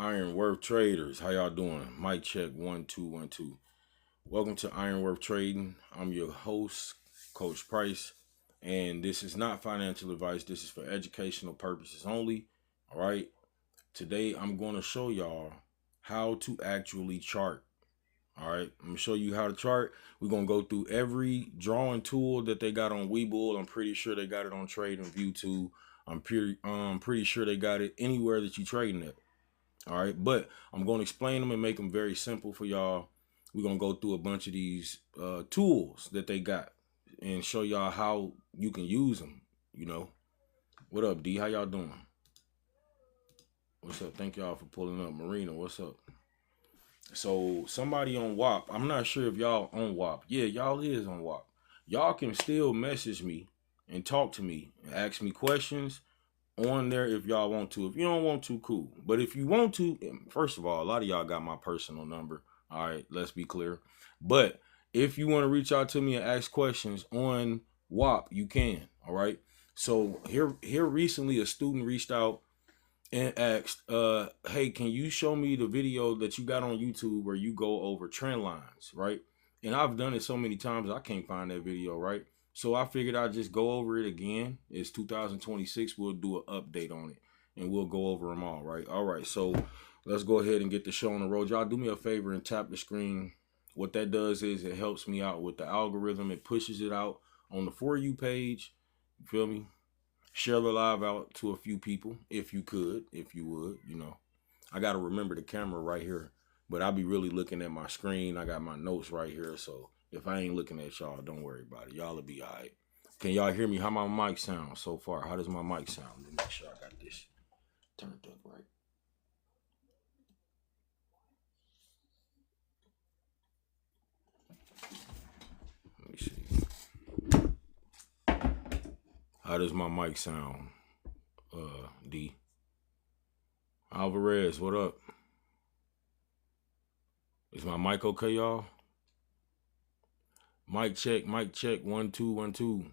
Ironworth traders, how y'all doing? Mic check 1 2 1 2. Welcome to Ironworth Trading. I'm your host, Coach Price, and this is not financial advice. This is for educational purposes only. All right. Today I'm going to show y'all how to actually chart. All right, I'm gonna show you how to chart. We're gonna go through every drawing tool that they got on Webull. I'm pretty sure they got it on TradingView too. I'm pretty sure they got it anywhere that you trading at. All right, but I'm going to explain them and make them very simple for y'all. We're going to go through a bunch of these tools that they got and show y'all how you can use them, you know. What up, D? How y'all doing? What's up? Thank y'all for pulling up. Marina, what's up? So somebody on WAP, I'm not sure if y'all on WAP. Yeah, y'all is on WAP. Y'all can still message me and talk to me and ask me questions on there if y'all want to. If you don't want to, cool. But if you want to, first of all, a lot of y'all got my personal number. All right, let's be clear. But if you want to reach out to me and ask questions on WAP, you can. All right. So here recently a student reached out and asked, hey, can you show me the video that you got on YouTube where you go over trend lines, right? And I've done it so many times I can't find that video, right? So I figured I'd just go over it again. It's 2026. We'll do an update on it and we'll go over them all, right? All right, so let's go ahead and get the show on the road. Y'all do me a favor and tap the screen. What that does is it helps me out with the algorithm. It pushes it out on the For You page. You feel me? Share the live out to a few people if you could, if you would, you know. I got to remember the camera right here, but I'll be really looking at my screen. I got my notes right here, so if I ain't looking at y'all, don't worry about it. Y'all will be all right. Can y'all hear me? How my mic sound so far? How does my mic sound? Let me make sure I got this turned up right. Let me see. How does my mic sound? D. Alvarez, what up? Is my mic okay, y'all? Mic check 1 2 1 2.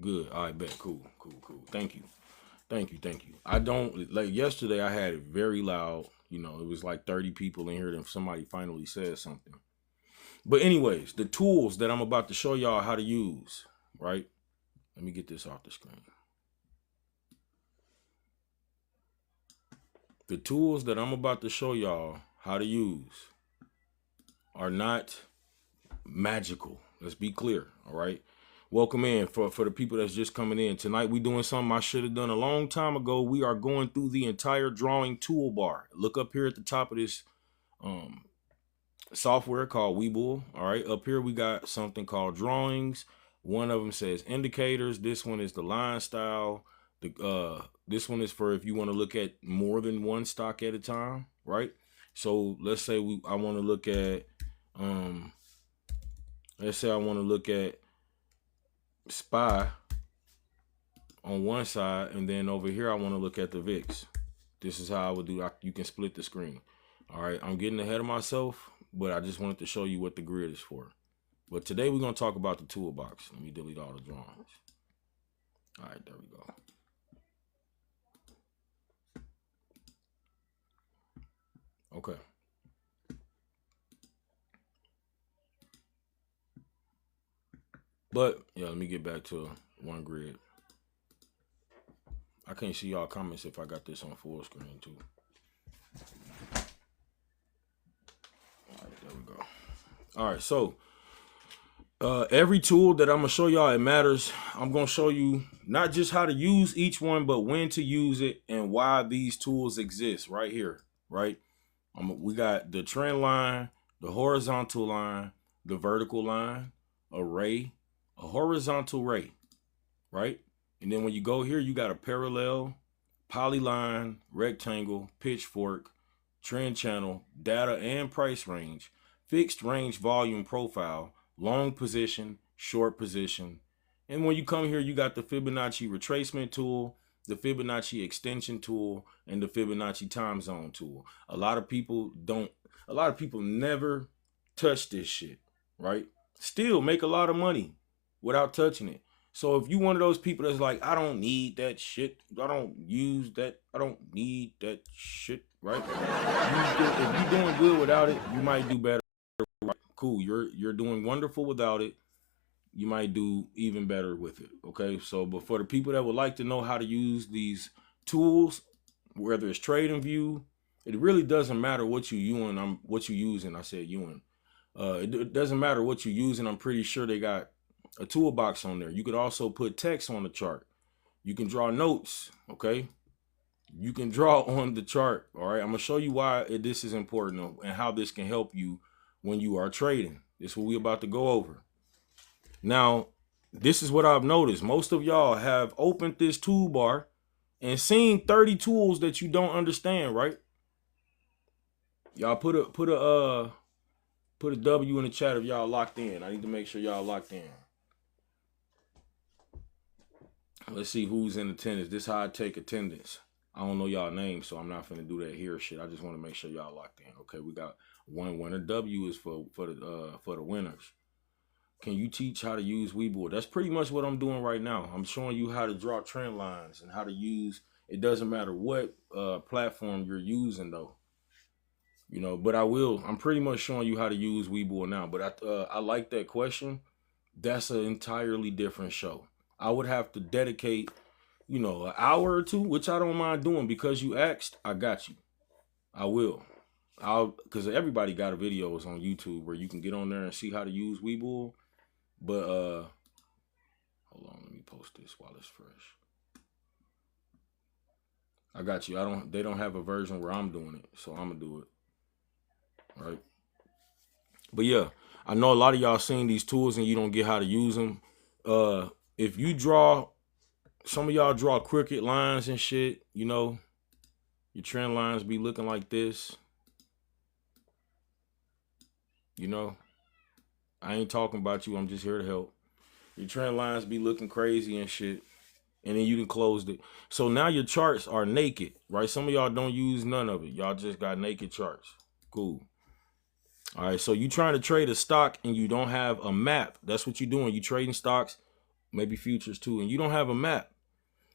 Good. All right, bet. Cool. Thank you. I don't, like yesterday I had it very loud. You know, it was like 30 people in here, then somebody finally said something. But anyways, the tools that I'm about to show y'all how to use, right? Let me get this off the screen. The tools that I'm about to show y'all how to use are not magical. Let's be clear, all right? Welcome in for the people that's just coming in. Tonight we doing something I should have done a long time ago. We are going through the entire drawing toolbar. Look up here at the top of this software called Webull. All right, up here we got something called drawings. One of them says indicators. This one is the line style. This one is for if you want to look at more than one stock at a time, right? So let's say I want to look at let's say I want to look at SPY on one side, and then over here I want to look at the VIX. This is how I would do. You can split the screen. All right, I'm getting ahead of myself, but I just wanted to show you what the grid is for. But today we're going to talk about the toolbox. Let me delete all the drawings. All right, there we go. Okay. But yeah, let me get back to one grid. I can't see y'all comments if I got this on full screen too. All right, there we go. All right, so every tool that I'm gonna show y'all, it matters. I'm gonna show you not just how to use each one, but when to use it and why these tools exist right here, right? We got the trend line, the horizontal line, the vertical line, a ray, a horizontal ray, right? And then when you go here, you got a parallel, polyline, rectangle, pitchfork, trend channel, data and price range, fixed range volume profile, long position, short position. And when you come here, you got the Fibonacci retracement tool, the Fibonacci extension tool, and the Fibonacci time zone tool. A lot of people never touch this shit, right? Still make a lot of money without touching it. So if you one of those people that's like, I don't need that shit, I don't use that, I don't need that shit, right? If you're doing good without it, you might do better. Right? Cool, you're doing wonderful without it. You might do even better with it. Okay, so but for the people that would like to know how to use these tools, whether it's TradingView, it really doesn't matter what you using. What you using. I said using. It doesn't matter what you're using. I'm pretty sure they got a toolbox on there. You could also put text on the chart. You can draw notes. Okay, you can draw on the chart. All right, I'm gonna show you why this is important and how this can help you when you are trading. This is what we're about to go over. Now, this is what I've noticed. Most of y'all have opened this toolbar and seen 30 tools that you don't understand, right? Y'all put a W in the chat if y'all locked in. I need to make sure y'all locked in. Let's see who's in attendance. This is how I take attendance. I don't know y'all names, so I'm not finna do that here shit. I just want to make sure y'all locked in. Okay, we got one winner. W is for the winners. Can you teach how to use Webull? That's pretty much what I'm doing right now. I'm showing you how to draw trend lines and how to use. It doesn't matter what platform you're using though. You know, but I'm pretty much showing you how to use Webull now. But I like that question. That's an entirely different show. I would have to dedicate, you know, an hour or two, which I don't mind doing because you asked. I got you. I will. Because everybody got videos on YouTube where you can get on there and see how to use Webull. But hold on, let me post this while it's fresh. I got you. They don't have a version where I'm doing it, so I'm gonna do it. Right. But yeah, I know a lot of y'all seen these tools and you don't get how to use them. If you draw, some of y'all draw crooked lines and shit, you know, your trend lines be looking like this. You know, I ain't talking about you. I'm just here to help. Your trend lines be looking crazy and shit. And then you done closed it. So now your charts are naked, right? Some of y'all don't use none of it. Y'all just got naked charts. Cool. All right, so you trying to trade a stock and you don't have a map. That's what you're doing. You trading stocks, maybe futures too, and you don't have a map.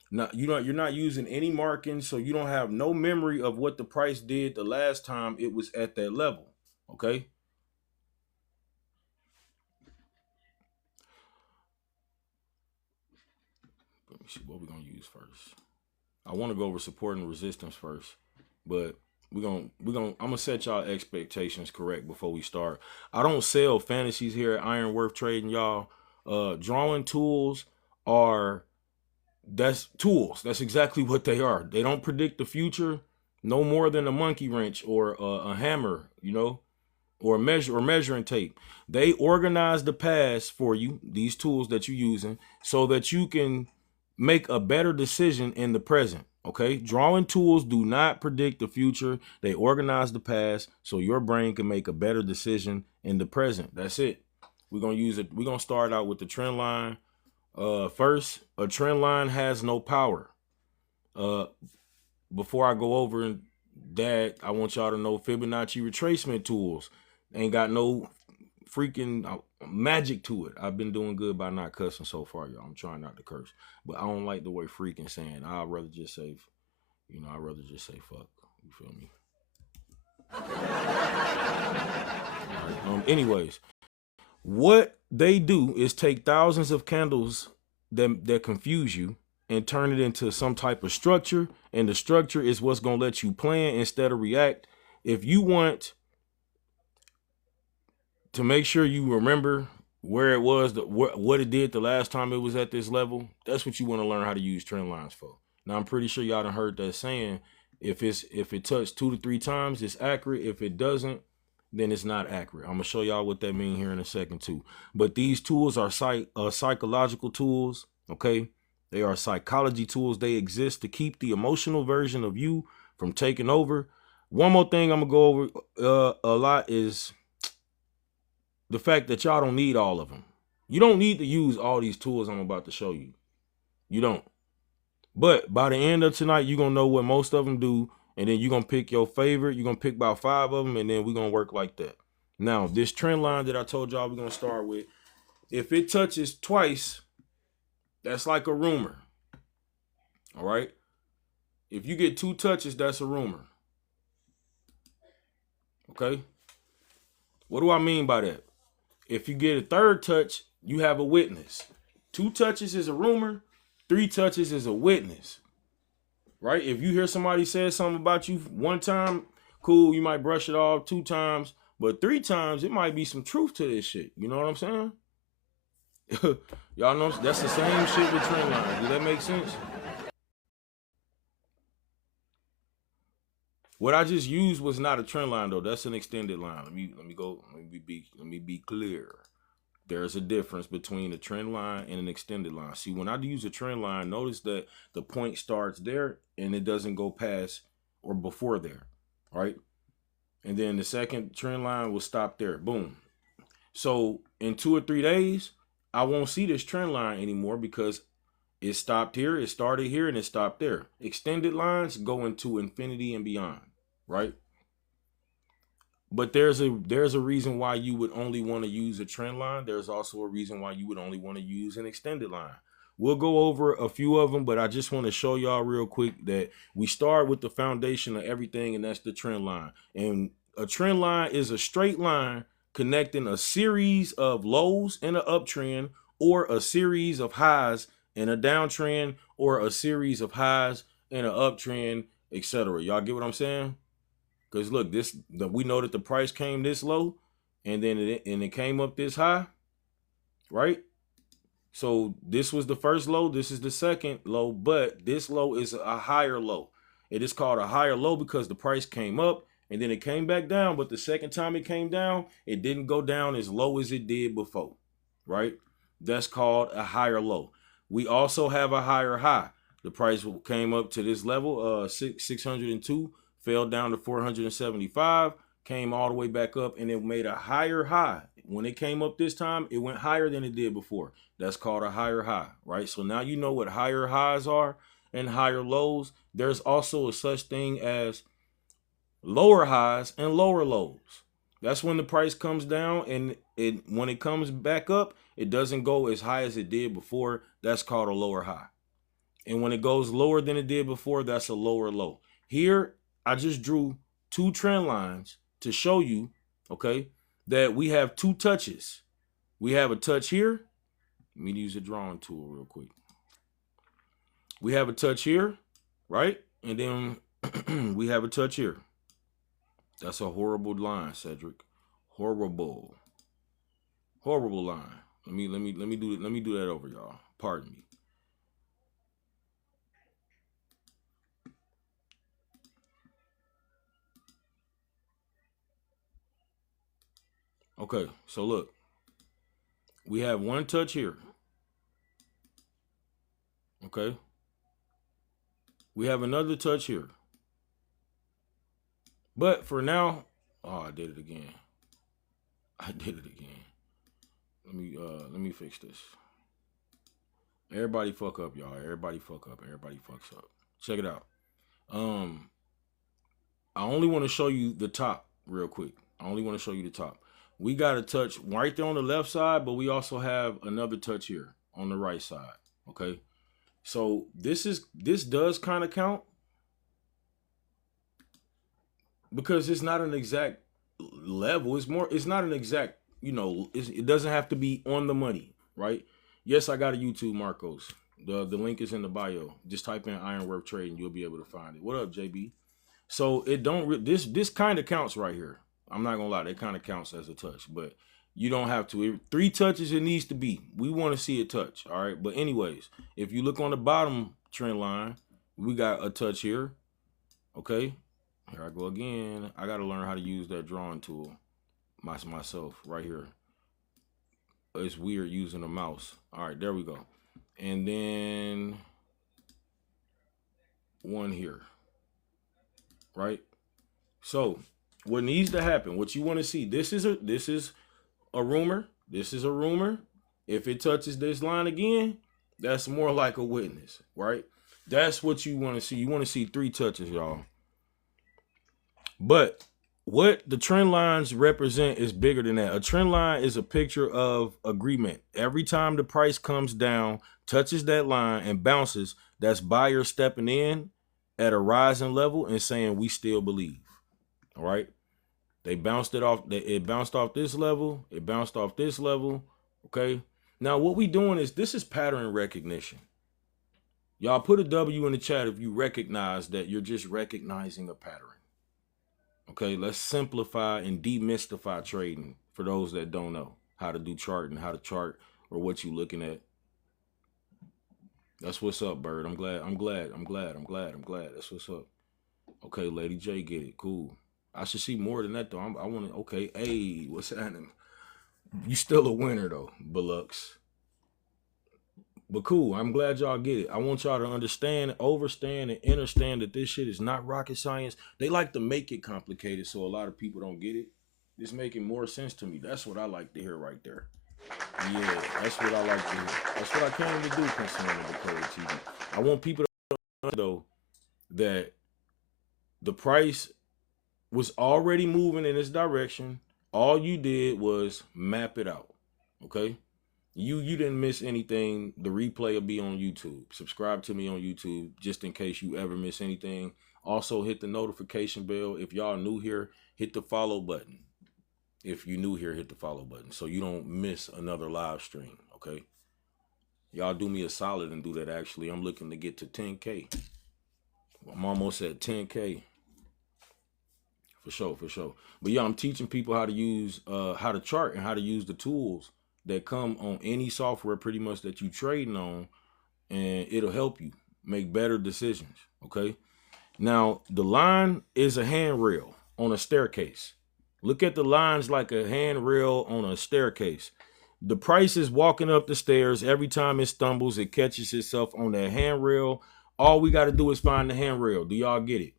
Now, you're not using any marking, so you don't have no memory of what the price did the last time it was at that level, okay? Let me see what we're going to use first. I want to go over support and resistance first, but I'm gonna set y'all expectations correct before we start. I don't sell fantasies here at Iron Worth Trading, y'all. Drawing tools that's tools. That's exactly what they are. They don't predict the future no more than a monkey wrench or a hammer, you know, or measuring tape. They organize the past for you, these tools that you're using, so that you can make a better decision in the present. Okay, drawing tools do not predict the future. They organize the past so your brain can make a better decision in the present. That's it. We're gonna use it. We're gonna start out with the trend line. First, a trend line has no power. Before I go over that, I want y'all to know Fibonacci retracement tools ain't got no freaking magic to it. I've been doing good by not cussing so far, y'all. I'm trying not to curse, but I don't like the way freaking saying. I'd rather just say, you know, I'd rather just say fuck. You feel me? Right, anyways, what they do is take thousands of candles that confuse you and turn it into some type of structure, and the structure is what's gonna let you plan instead of react. If you want to make sure you remember where it was, what it did the last time it was at this level, that's what you want to learn how to use trend lines for. Now, I'm pretty sure y'all done heard that saying, if it touched 2 to 3 times, it's accurate. If it doesn't, then it's not accurate. I'm gonna show y'all what that means here in a second too. But these tools are psychological tools, okay? They are psychology tools. They exist to keep the emotional version of you from taking over. One more thing I'm gonna go over a lot is the fact that y'all don't need all of them. You don't need to use all these tools I'm about to show you. You don't. But by the end of tonight, you're going to know what most of them do. And then you're going to pick your favorite. You're going to pick about 5 of them. And then we're going to work like that. Now, this trend line that I told y'all we're going to start with, if it touches twice, That's like a rumor. All right. If you get 2 touches, that's a rumor. Okay. What do I mean by that? If you get a 3rd touch, you have a witness. 2 touches is a rumor. 3 touches is a witness. Right? If you hear somebody say something about you 1 time, cool, you might brush it off. 2 times, but 3 times, it might be some truth to this shit. You know what I'm saying? Y'all know that's the same shit with trend lines. Does that make sense? What I just used was not a trend line though. That's an extended line. Let me be clear. There's a difference between a trend line and an extended line. See, when I use a trend line, notice that the point starts there and it doesn't go past or before there, right? And then the second trend line will stop there. Boom. So in 2 or 3 days, I won't see this trend line anymore because it stopped here, it started here, and it stopped there. Extended lines go into infinity and beyond, right? But there's a reason why you would only want to use a trend line. There's also a reason why you would only want to use an extended line. We'll go over a few of them, but I just want to show y'all real quick that we start with the foundation of everything, and that's the trend line. And a trend line is a straight line connecting a series of lows in an uptrend, or a series of highs in a downtrend, or a series of highs in an uptrend, etc. Y'all get what I'm saying? Because look, we know that the price came this low, and then it came up this high, right? So this was the first low, this is the second low, but this low is a higher low. It is called a higher low because the price came up and then it came back down, but the second time it came down, it didn't go down as low as it did before, right? That's called a higher low. We also have a higher high. The price came up to this level, 602, fell down to 475, came all the way back up, and it made a higher high. When it came up this time, it went higher than it did before. That's called a higher high, right? So now you know what higher highs are and higher lows. There's also a such thing as lower highs and lower lows. That's when the price comes down, and when it comes back up, it doesn't go as high as it did before. That's called a lower high. And when it goes lower than it did before, that's a lower low. Here, I just drew 2 trend lines to show you, okay, that we have 2 touches. We have a touch here. Let me use a drawing tool real quick. We have a touch here, right? And then we have a touch here. That's a horrible line, Cedric. Horrible line. Let me do that over, y'all. Pardon me. Okay, so look, we have 1 touch here. Okay, we have another touch here. But for now, oh, I did it again. Let me fix this. Everybody fuck up, y'all. Everybody fuck up. Everybody fucks up. Check it out. I only want to show you the top real quick. I only want to show you the top. We got a touch right there on the left side, but we also have another touch here on the right side. Okay. So this does kind of count because it's not an exact level. It's not an exact, it doesn't have to be on the money, right? Yes, I got a YouTube, Marcos. The link is in the bio. Just type in Ironworth Trade and you'll be able to find it. What up, JB? So this kind of counts right here. I'm not gonna lie, that kind of counts as a touch, but you don't have to. 3 touches it needs to be. We want to see a touch, all right? But anyways, if you look on the bottom trend line, we got a touch here, okay? Here I go again. I got to learn how to use that drawing tool myself right here. It's weird using a mouse. All right, there we go. And then 1 here, right? So what needs to happen, what you want to see, this is a rumor. This is a rumor. If it touches this line again, that's more like a witness, right? That's what you want to see. You want to see 3 touches, y'all. But what the trend lines represent is bigger than that. A trend line is a picture of agreement. Every time the price comes down touches that line and bounces, that's buyer stepping in at a rising level and saying we still believe. All right. They bounced it off. It bounced off this level. It bounced off this level. Okay. Now what we doing is, this is pattern recognition. Y'all put a W in the chat if you recognize that you're just recognizing a pattern. Okay, let's simplify and demystify trading for those that don't know how to do charting, how to chart, or what you looking at. That's what's up, Bird. I'm glad. That's what's up. Okay, Lady J, get it. Cool. I should see more than that though. I want to. Okay, hey, what's happening? You still a winner though, Belux. But cool, I'm glad y'all get it. I want y'all to understand, overstand, and understand that this shit is not rocket science. They like to make it complicated so a lot of people don't get it. It's making more sense to me. That's what I like to hear right there. Yeah, that's what I like to hear. That's what I came to do concerning Decoded TV. I want people to know, though, that the price was already moving in this direction. All you did was map it out, okay? You didn't miss anything. The replay will be on YouTube. Subscribe to me on YouTube just in case you ever miss anything. Also hit the notification bell. If y'all new here, hit the follow button. If you new here, hit the follow button so you don't miss another live stream, okay? Y'all do me a solid and do that. Actually, I'm looking to get to 10K. I'm almost at 10K. For sure. But yeah, I'm teaching people how to use, how to chart and how to use the tools that come on any software pretty much that you trading on, and it'll help you make better decisions. Okay. Now the line is a handrail on a staircase. Look at the lines like a handrail on a staircase. The price is walking up the stairs. Every time it stumbles, it catches itself on that handrail. All we got to do is find the handrail. Do y'all get it?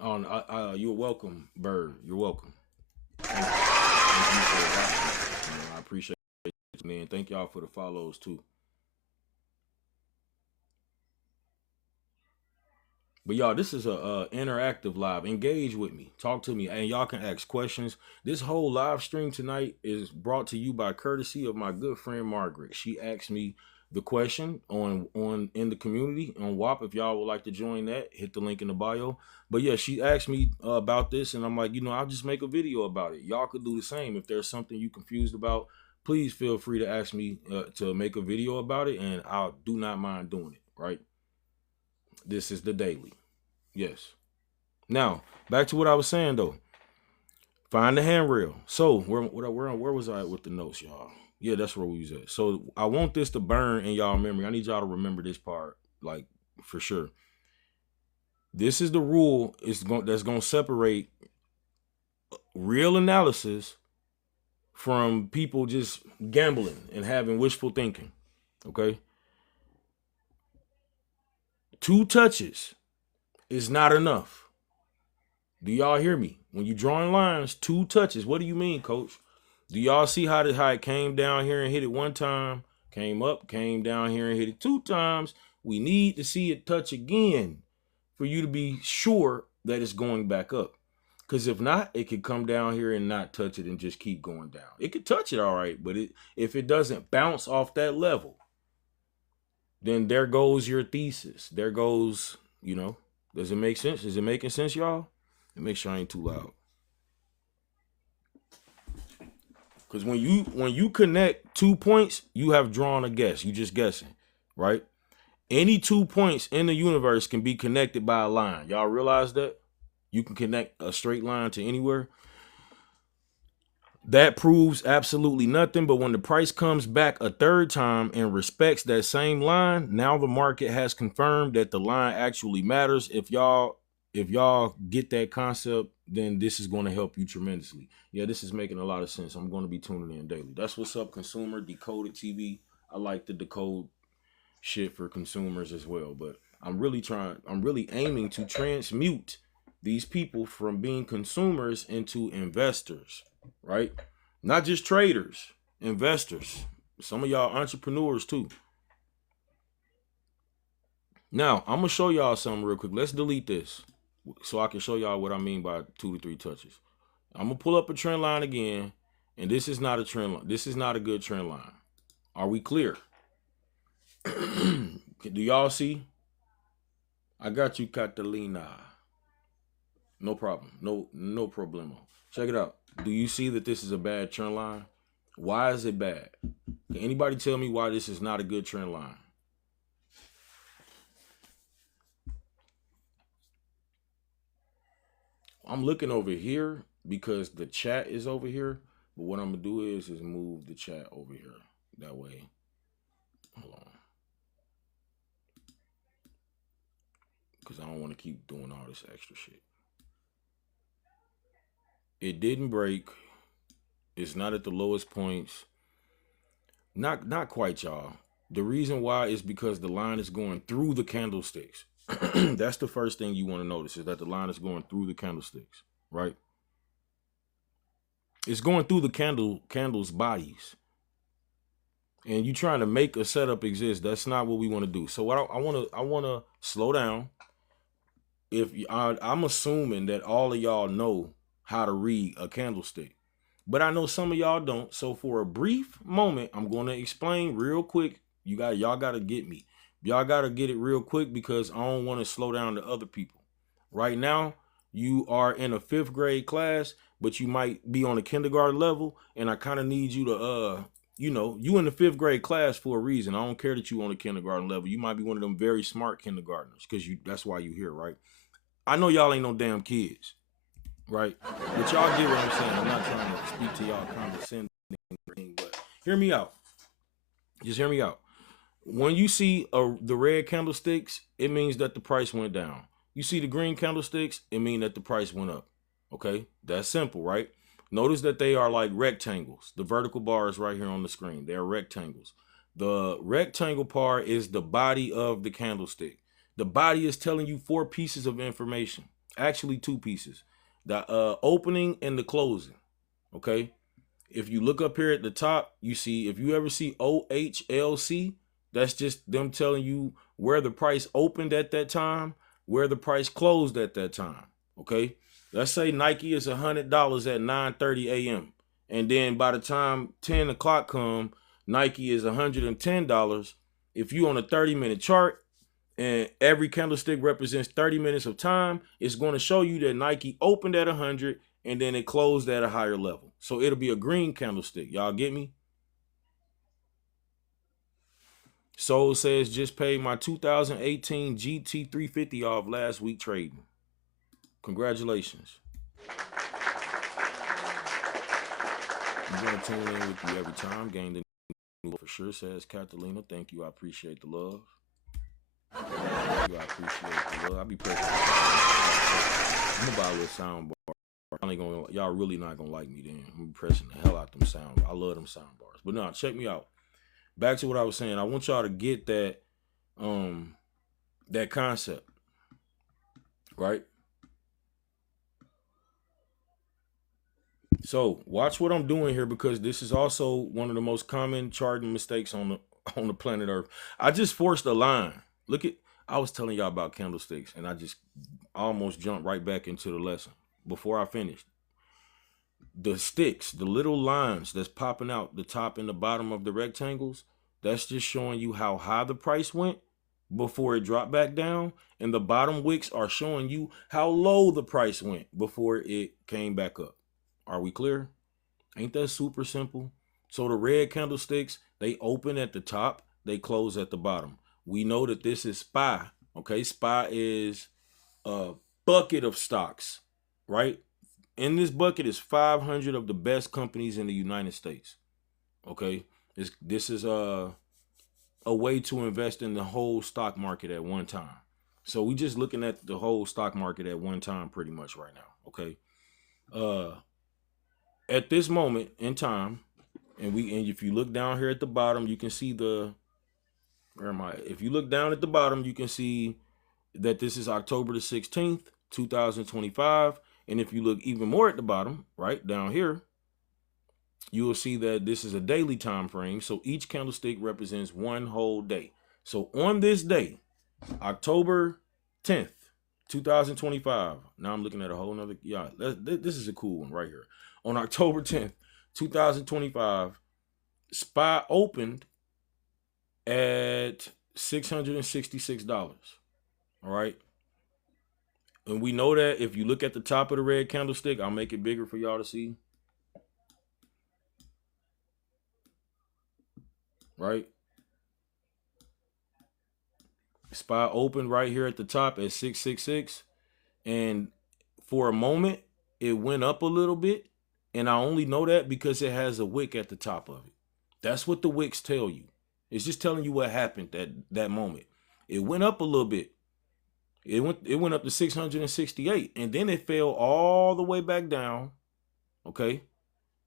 You're welcome, Bird. You're welcome. Thank you for watching. I appreciate it, man. Thank y'all for the follows too. But y'all, this is a interactive live. Engage with me. Talk to me. And y'all can ask questions. This whole live stream tonight is brought to you by courtesy of my good friend Margaret. She asked me the question on in the community on WAP. If y'all would like to join that, hit the link in the bio. But yeah, she asked me about this, and I'm like, I'll just make a video about it. Y'all could do the same. If there's something you confused about, please feel free to ask me to make a video about it, and I'll do not mind doing it, right? This is the daily. Yes. Now, back to what I was saying, though. Find the handrail. So, where was I with the notes, y'all? Yeah, that's where we was at. So, I want this to burn in y'all memory. I need y'all to remember this part, like, for sure. This is the rule that's going to separate real analysis from people just gambling and having wishful thinking, okay? 2 touches is not enough. Do y'all hear me? When you drawing lines, 2 touches. What do you mean, coach? Do y'all see how it came down here and hit it 1 time, came up, came down here and hit it 2 times? We need to see it touch again for you to be sure that it's going back up. Because if not, it could come down here and not touch it and just keep going down. It could touch it all right, but if it doesn't bounce off that level, then there goes your thesis. There goes, does it make sense? Is it making sense, y'all? And make sure I ain't too loud. Because when you connect 2 points, you have drawn a guess. You just guessing, right? Any 2 points in the universe can be connected by a line. Y'all realize that? You can connect a straight line to anywhere. That proves absolutely nothing. But when the price comes back a 3rd time and respects that same line, now the market has confirmed that the line actually matters. If y'all get that concept, then this is going to help you tremendously. Yeah, this is making a lot of sense. I'm going to be tuning in daily. That's what's up, consumer. Decoded TV. I like to decode shit for consumers as well. But I'm really aiming to transmute these people from being consumers into investors, right? Not just traders, investors. Some of y'all entrepreneurs too. Now, I'm going to show y'all something real quick. Let's delete this so I can show y'all what I mean by 2 to 3 touches. I'm going to pull up a trend line again, and this is not a trend line. This is not a good trend line. Are we clear? Do y'all see? I got you, Catalina. No problem. No problemo. Check it out. Do you see that this is a bad trend line? Why is it bad? Can anybody tell me why this is not a good trend line? I'm looking over here because the chat is over here. But what I'm gonna do is move the chat over here. That way. Hold on. Because I don't want to keep doing all this extra shit. It didn't break. It's not at the lowest points. Not quite, y'all. The reason why is because the line is going through the candlesticks. That's the first thing you want to notice, is that the line is going through the candlesticks, right? It's going through the candles bodies. And you trying to make a setup exist. That's not what we want to do. So what I want to slow down. If I'm assuming that all of y'all know how to read a candlestick, but I know some of y'all don't. So for a brief moment, I'm going to explain real quick. Y'all got to get me. Y'all got to get it real quick because I don't want to slow down the other people. Right now, you are in a 5th grade class, but you might be on a kindergarten level, and I kind of need you to you in the 5th grade class for a reason. I don't care that you on a kindergarten level. You might be one of them very smart kindergartners because that's why you here, right? I know y'all ain't no damn kids, right? But y'all get what I'm saying. I'm not trying to speak to y'all condescending, but hear me out. Just hear me out. When you see the red candlesticks, it means that the price went down. You see the green candlesticks, it means that the price went up. Okay, that's simple, right? Notice that they are like rectangles. The vertical bar is right here on the screen. They're rectangles. The rectangle part is the body of the candlestick. The body is telling you 4 pieces of information. Actually, 2 pieces. The opening and the closing. Okay. If you look up here at the top, you see, if you ever see OHLC, that's just them telling you where the price opened at that time, where the price closed at that time. Okay. Let's say Nike is $100 at 9:30 a.m. And then by the time 10 o'clock come, Nike is $110. If you on a 30-minute chart, and every candlestick represents 30 minutes of time, it's going to show you that Nike opened at 100 and then it closed at a higher level. So it'll be a green candlestick. Y'all get me? Soul says, just paid my 2018 GT 350 off last week trading. Congratulations. I'm going to tune in with you every time. Gain the new for sure, says Catalina. Thank you. I appreciate the love. I appreciate the love. I'll be pressing. I'm gonna buy a little sound bar. Y'all really not gonna like me then. I'm gonna be pressing the hell out them sound bars. I love them sound bars. But no, check me out. Back to what I was saying. I want y'all to get that that concept. Right? So watch what I'm doing here, because this is also one of the most common charting mistakes on the planet Earth. I just forced a line. Look at, I was telling y'all about candlesticks, and I just almost jumped right back into the lesson before I finished. The sticks, the little lines that's popping out the top and the bottom of the rectangles, that's just showing you how high the price went before it dropped back down. And the bottom wicks are showing you how low the price went before it came back up. Are we clear? Ain't that super simple? So the red candlesticks, they open at the top, they close at the bottom. We know that this is SPY. Okay, SPY is a bucket of stocks, right? In this bucket is 500 of the best companies in the United States. Okay, this is a way to invest in the whole stock market at one time. So we just looking at the whole stock market at one time pretty much right now. Okay. At this moment in time, and if you look down here at the bottom, you can see where am I? If you look down at the bottom, you can see that this is October the 16th, 2025. And if you look even more at the bottom, right down here, you will see that this is a daily time frame. So each candlestick represents one whole day. So on this day, October 10th, 2025. Now I'm looking at a whole nother, this is a cool one right here. On October 10th, 2025, SPY opened at $666. All right. And we know that if you look at the top of the red candlestick, I'll make it bigger for y'all to see. Right. SPY opened right here at the top at 666. And for a moment, it went up a little bit. And I only know that because it has a wick at the top of it. That's what the wicks tell you. It's just telling you what happened at that moment. It went up a little bit. It went up to 668. And then it fell all the way back down. Okay.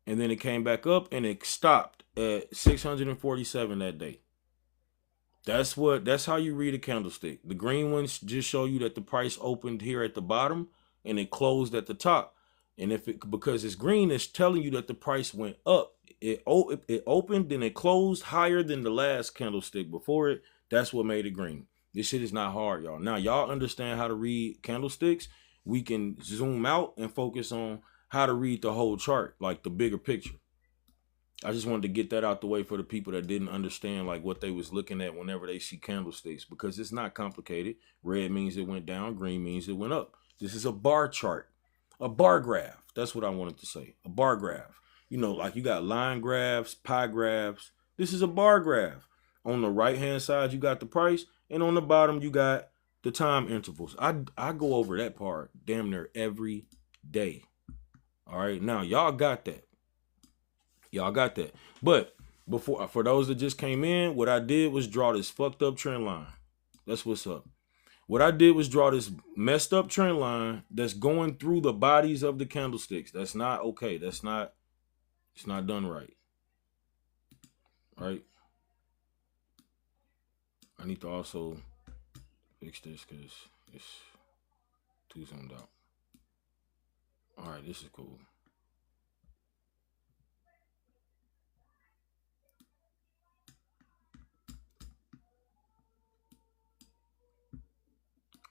And then it came back up and it stopped at 647 that day. That's how you read a candlestick. The green ones just show you that the price opened here at the bottom and it closed at the top. And because it's green, it's telling you that the price went up. It opened and it closed higher than the last candlestick before it. That's what made it green. This shit is not hard, y'all. Now y'all understand how to read candlesticks. We can zoom out and focus on how to read the whole chart, like the bigger picture. I just wanted to get that out the way for the people that didn't understand like what they was looking at whenever they see candlesticks, because it's not complicated. Red means it went down, green means it went up. This is a bar chart, a bar graph. That's what I wanted to say, a bar graph. You know, like you got line graphs, pie graphs. This is a bar graph. On the right hand side, you got the price, and on the bottom, you got the time intervals. I go over that part damn near every day. All right, now y'all got that. Y'all got that. But for those that just came in, what I did was draw this fucked up trend line. That's what's up. What I did was draw this messed up trend line that's going through the bodies of the candlesticks. That's not okay. It's not done right. Right? I need to also fix this because it's too zoomed out. All right, this is cool.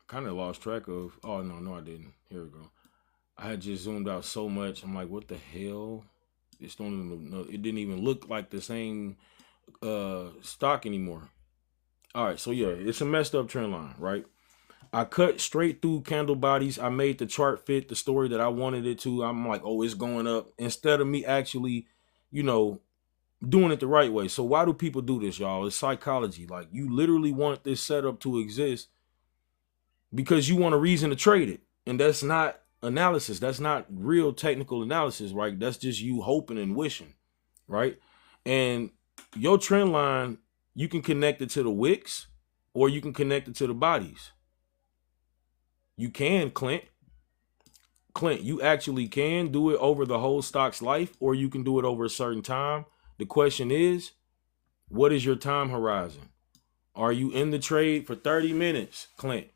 Kind of lost track of. Oh no, I didn't. Here we go. I had just zoomed out so much. I'm like, what the hell? It didn't even look like the same stock anymore. All right, so yeah, it's a messed up trend line, right? I cut straight through candle bodies. I made the chart fit the story that I wanted it to. I'm like, oh, it's going up, instead of me actually, doing it the right way. So why do people do this, y'all? It's psychology. Like, you literally want this setup to exist because you want a reason to trade it. And that's not analysis. That's not real technical analysis, right? That's just you hoping and wishing, right? And your trend line, you can connect it to the wicks or you can connect it to the bodies. You can, Clint, you actually can do it over the whole stock's life, or you can do it over a certain time. The question is, what is your time horizon? Are you in the trade for 30 minutes, Clint?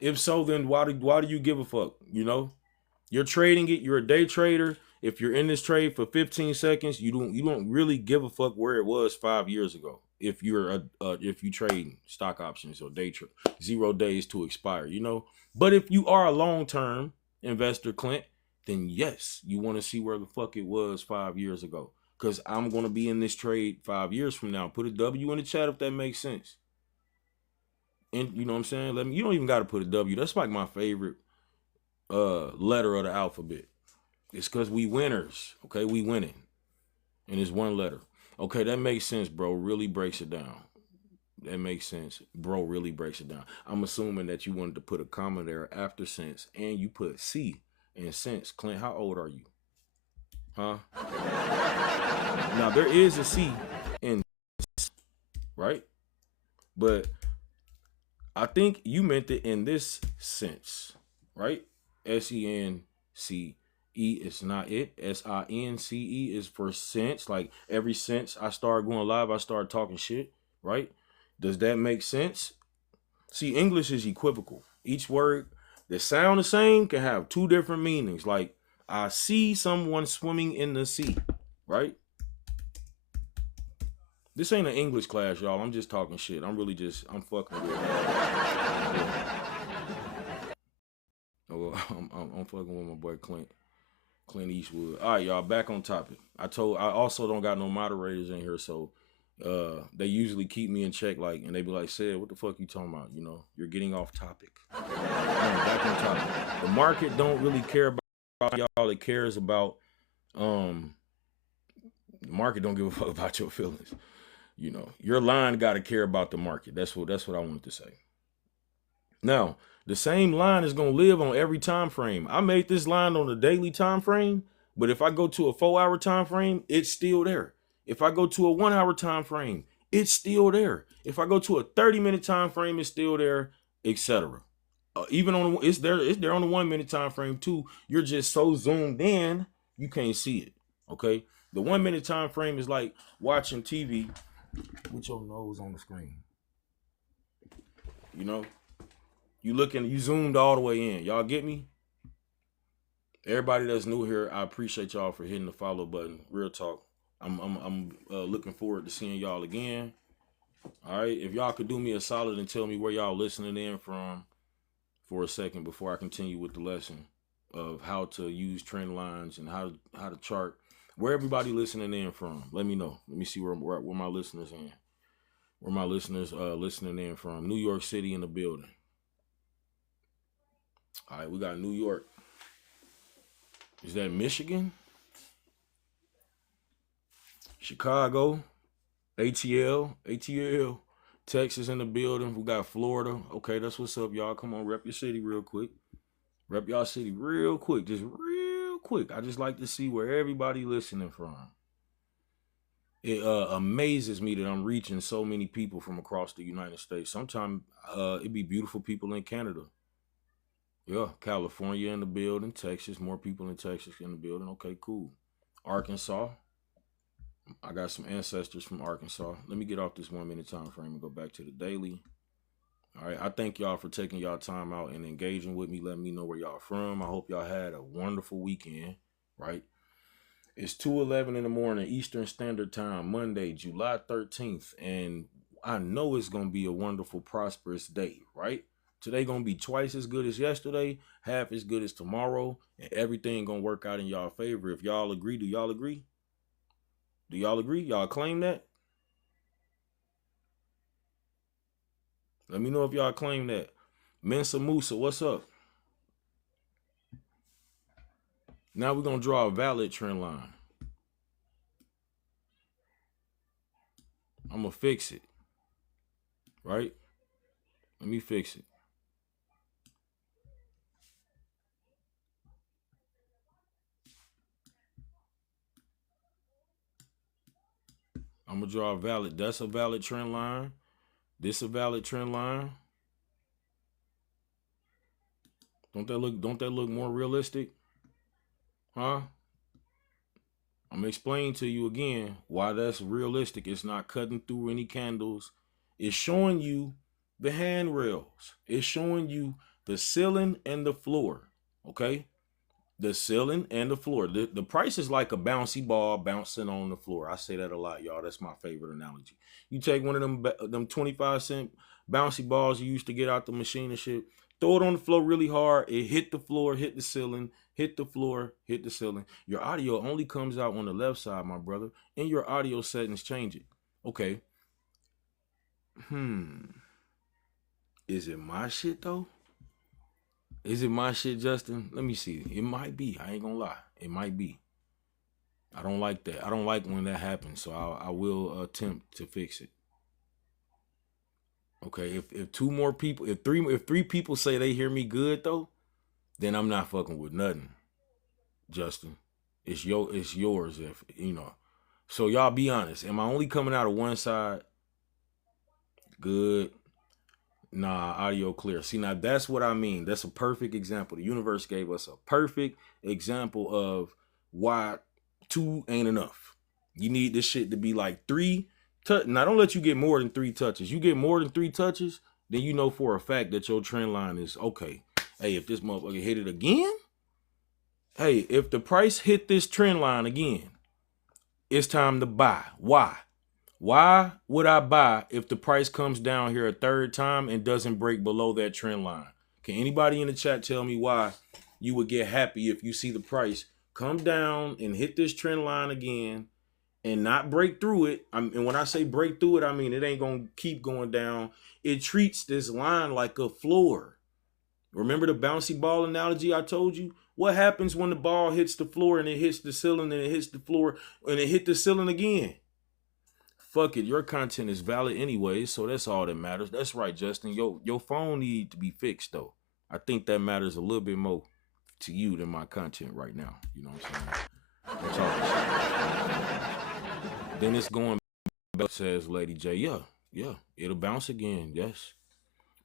If so, then why do you give a fuck? You're trading it. You're a day trader. If you're in this trade for 15 seconds, you don't really give a fuck where it was 5 years ago. If you trade stock options or day trade, 0 days to expire, But if you are a long-term investor, Clint, then yes, you want to see where the fuck it was 5 years ago. Because I'm going to be in this trade 5 years from now. Put a W in the chat if that makes sense. And you know what I'm saying? You don't even got to put a W. That's like my favorite letter of the alphabet. It's because we winners. Okay, we winning. And it's one letter. Okay, that makes sense, bro. Really breaks it down. That makes sense. Bro really breaks it down. I'm assuming that you wanted to put a comma there after cents, and you put C in cents. Clint, how old are you? Huh? Now, there is a C in cents, right? But I think you meant it in this sense, right? SENCE is not it. SINCE is for cents. Like every cents I start going live, I start talking shit, right? Does that make sense? See, English is equivocal. Each word that sound the same can have two different meanings. Like, I see someone swimming in the sea, right? This ain't an English class, y'all. I'm just talking shit. I'm fucking with it. I'm fucking with my boy Clint Eastwood. All right, y'all, back on topic. I also don't got no moderators in here, so they usually keep me in check, like, and they be like, "Said, what the fuck you talking about? You know, you're getting off topic." No, back on topic. The market don't really care about y'all. It cares about the market don't give a fuck about your feelings. You know, your line got to care about the market. That's what I wanted to say. Now, the same line is gonna live on every time frame. I made this line on a daily time frame, but if I go to a 4-hour time frame, it's still there. If I go to a 1-hour time frame, it's still there. If I go to a 30-minute time frame, it's still there, etc. Even on it's there on the 1-minute time frame too. You're just so zoomed in, you can't see it. Okay, the 1-minute time frame is like watching TV with your nose on the screen. You know, you zoomed all the way in. Y'all get me? Everybody that's new here, I appreciate y'all for hitting the follow button. Real talk. I'm looking forward to seeing y'all again. All right, if y'all could do me a solid and tell me where y'all listening in from for a second before I continue with the lesson of how to use trend lines and how to chart. Where everybody listening in from? Let me know. Let me see where my listeners in. Where my listeners listening in from? New York City in the building. All right, we got New York. Is that Michigan? Chicago, ATL, Texas in the building. We got Florida. Okay, that's what's up, y'all. Come on, rep your city real quick. Rep y'all city real quick. Just real quick. I just like to see where everybody listening from. It amazes me that I'm reaching so many people from across the United States. Sometimes it be beautiful people in Canada. Yeah, California in the building, Texas, more people in Texas in the building. Okay, cool. Arkansas. I got some ancestors from Arkansas. Let me get off this 1-minute time frame and go back to the daily. All right, I thank y'all for taking y'all time out and engaging with me, letting me know where y'all from. I hope y'all had a wonderful weekend, right? It's 2:11 in the morning, Eastern Standard Time, Monday, July 13th, and I know it's going to be a wonderful, prosperous day, right? Today going to be twice as good as yesterday, half as good as tomorrow, and everything going to work out in y'all favor. If y'all agree, do y'all agree? Do y'all agree? Y'all claim that? Let me know if y'all claim that. Mensa Musa, what's up? Now we're going to draw a valid trend line. I'm going to fix it. Right? Let me fix it. I'm going to draw a valid. That's a valid trend line. This a valid trend line. Don't that look more realistic? Huh? I'm gonna explain to you again why that's realistic. It's not cutting through any candles. It's showing you the handrails. It's showing you the ceiling and the floor. Okay? The ceiling and the floor. The price is like a bouncy ball bouncing on the floor. I say that a lot, y'all. That's my favorite analogy. You take one of them 25-cent bouncy balls you used to get out the machine and shit, throw it on the floor really hard. It hit the floor, hit the ceiling, hit the floor, hit the ceiling. Your audio only comes out on the left side, my brother, and your audio settings change it. Okay. Is it my shit though? Is it my shit, Justin? Let me see. It might be. I ain't gonna lie. It might be. I don't like that. I don't like when that happens. So I will attempt to fix it. Okay. If two more people, if three people say they hear me good though, then I'm not fucking with nothing, Justin. It's yours. If you know. So y'all be honest. Am I only coming out of one side? Good. Nah, audio clear. See, now that's what I mean. That's a perfect example. The universe gave us a perfect example of why 2 ain't enough. You need this shit to be like 3 touch. Now, don't let you get more than 3 touches. You get more than 3 touches, then you know for a fact that your trend line is okay. Hey, if this motherfucker hit it again, hey, if the price hit this trend line again, it's time to buy. Why? Why would I buy if the price comes down here a third time and doesn't break below that trend line? Can anybody in the chat tell me why you would get happy if you see the price come down and hit this trend line again and not break through it. And when I say break through it, I mean it ain't gonna keep going down. It treats this line like a floor. Remember the bouncy ball analogy I told you? What happens when the ball hits the floor and it hits the ceiling and it hits the floor and it hit the ceiling again? Fuck it, your content is valid anyway, so that's all that matters. That's right, Justin. Your phone need to be fixed though. I think that matters a little bit more to you than my content right now. You know what I'm saying? Then it's going back, says Lady J. Yeah, it'll bounce again, yes.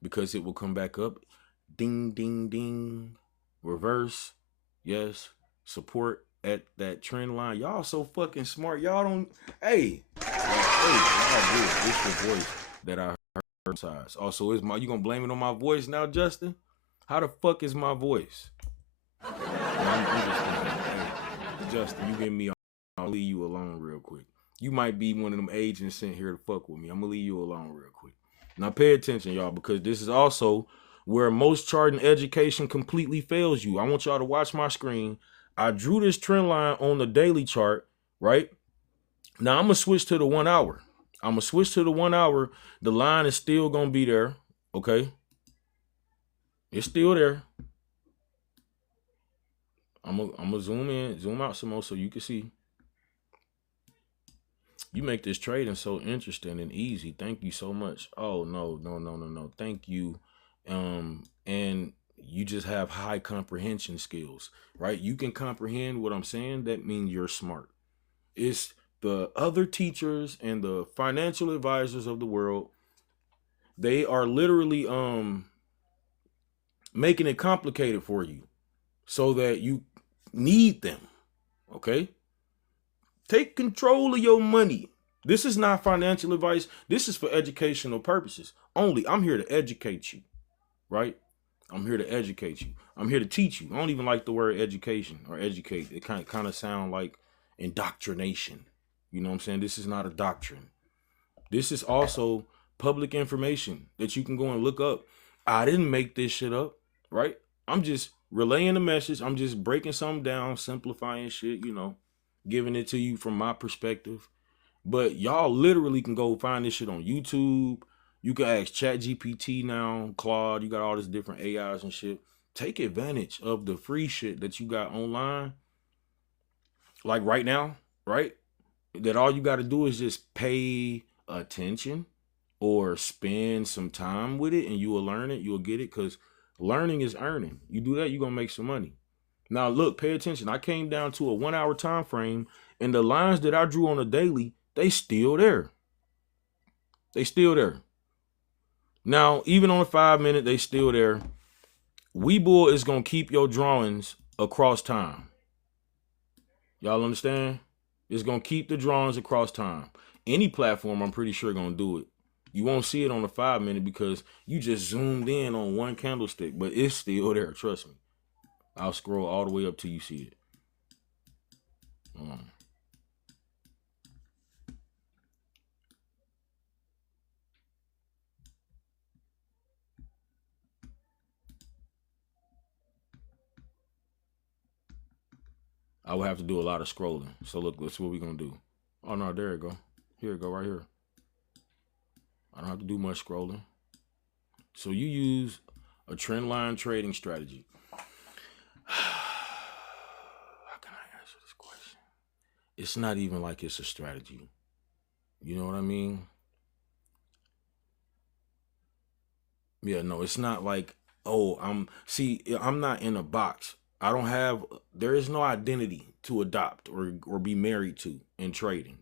Because it will come back up. Ding, ding, ding. Reverse, yes. Support at that trend line. Y'all so fucking smart. Y'all don't, hey, y'all good. It's the voice that I heard size. Also, is you gonna blame it on my voice now, Justin? How the fuck is my voice? I'm just thinking, hey, Justin, you give me, I'll leave you alone real quick. You might be one of them agents sent here to fuck with me. I'm gonna leave you alone real quick. Now pay attention, y'all, because this is also where most charting education completely fails you. I want y'all to watch my screen. I drew this trend line on the daily chart, right? Now I'm gonna switch to the 1 hour. I'm gonna switch to the 1 hour. The line is still gonna be there, okay? It's still there. I'm gonna zoom out some more so you can see. You make this trading so interesting and easy. Thank you so much. Oh no. Thank you. And you just have high comprehension skills, right? You can comprehend what I'm saying. That means you're smart. It's the other teachers and the financial advisors of the world. They are literally making it complicated for you so that you need them. Okay? Take control of your money. This is not financial advice. This is for educational purposes only. I'm here to educate you, right? I'm here to educate you. I'm here to teach you. I don't even like the word education or educate. It kind of sound like indoctrination. You know what I'm saying? This is not a doctrine. This is also public information that you can go and look up. I didn't make this shit up, right? I'm just relaying the message. I'm just breaking something down, simplifying shit, you know, giving it to you from my perspective. But y'all literally can go find this shit on YouTube. You can ask ChatGPT now, Claude. You got all this different AIs and shit. Take advantage of the free shit that you got online. Like right now, right? That all you got to do is just pay attention or spend some time with it and you will learn it. You'll get it because learning is earning. You do that, you're going to make some money. Now, look, pay attention. I came down to a 1 hour time frame and the lines that I drew on a daily, they still there. They still there. Now, even on a 5 minute, they still there. Webull is going to keep your drawings across time. Y'all understand? It's going to keep the drawings across time. Any platform, I'm pretty sure, going to do it. You won't see it on the 5 minute because you just zoomed in on one candlestick, but it's still there. Trust me. I'll scroll all the way up till you see it. I would have to do a lot of scrolling. So look, that's what we're going to do. Oh, no, there it go. Here it go, right here. I don't have to do much scrolling. So you use a trend line trading strategy. How can I answer this question? It's not even like it's a strategy. You know what I mean? Yeah, no, it's not like, oh, I'm not in a box. I don't have, there is no identity to adopt or be married to in trading.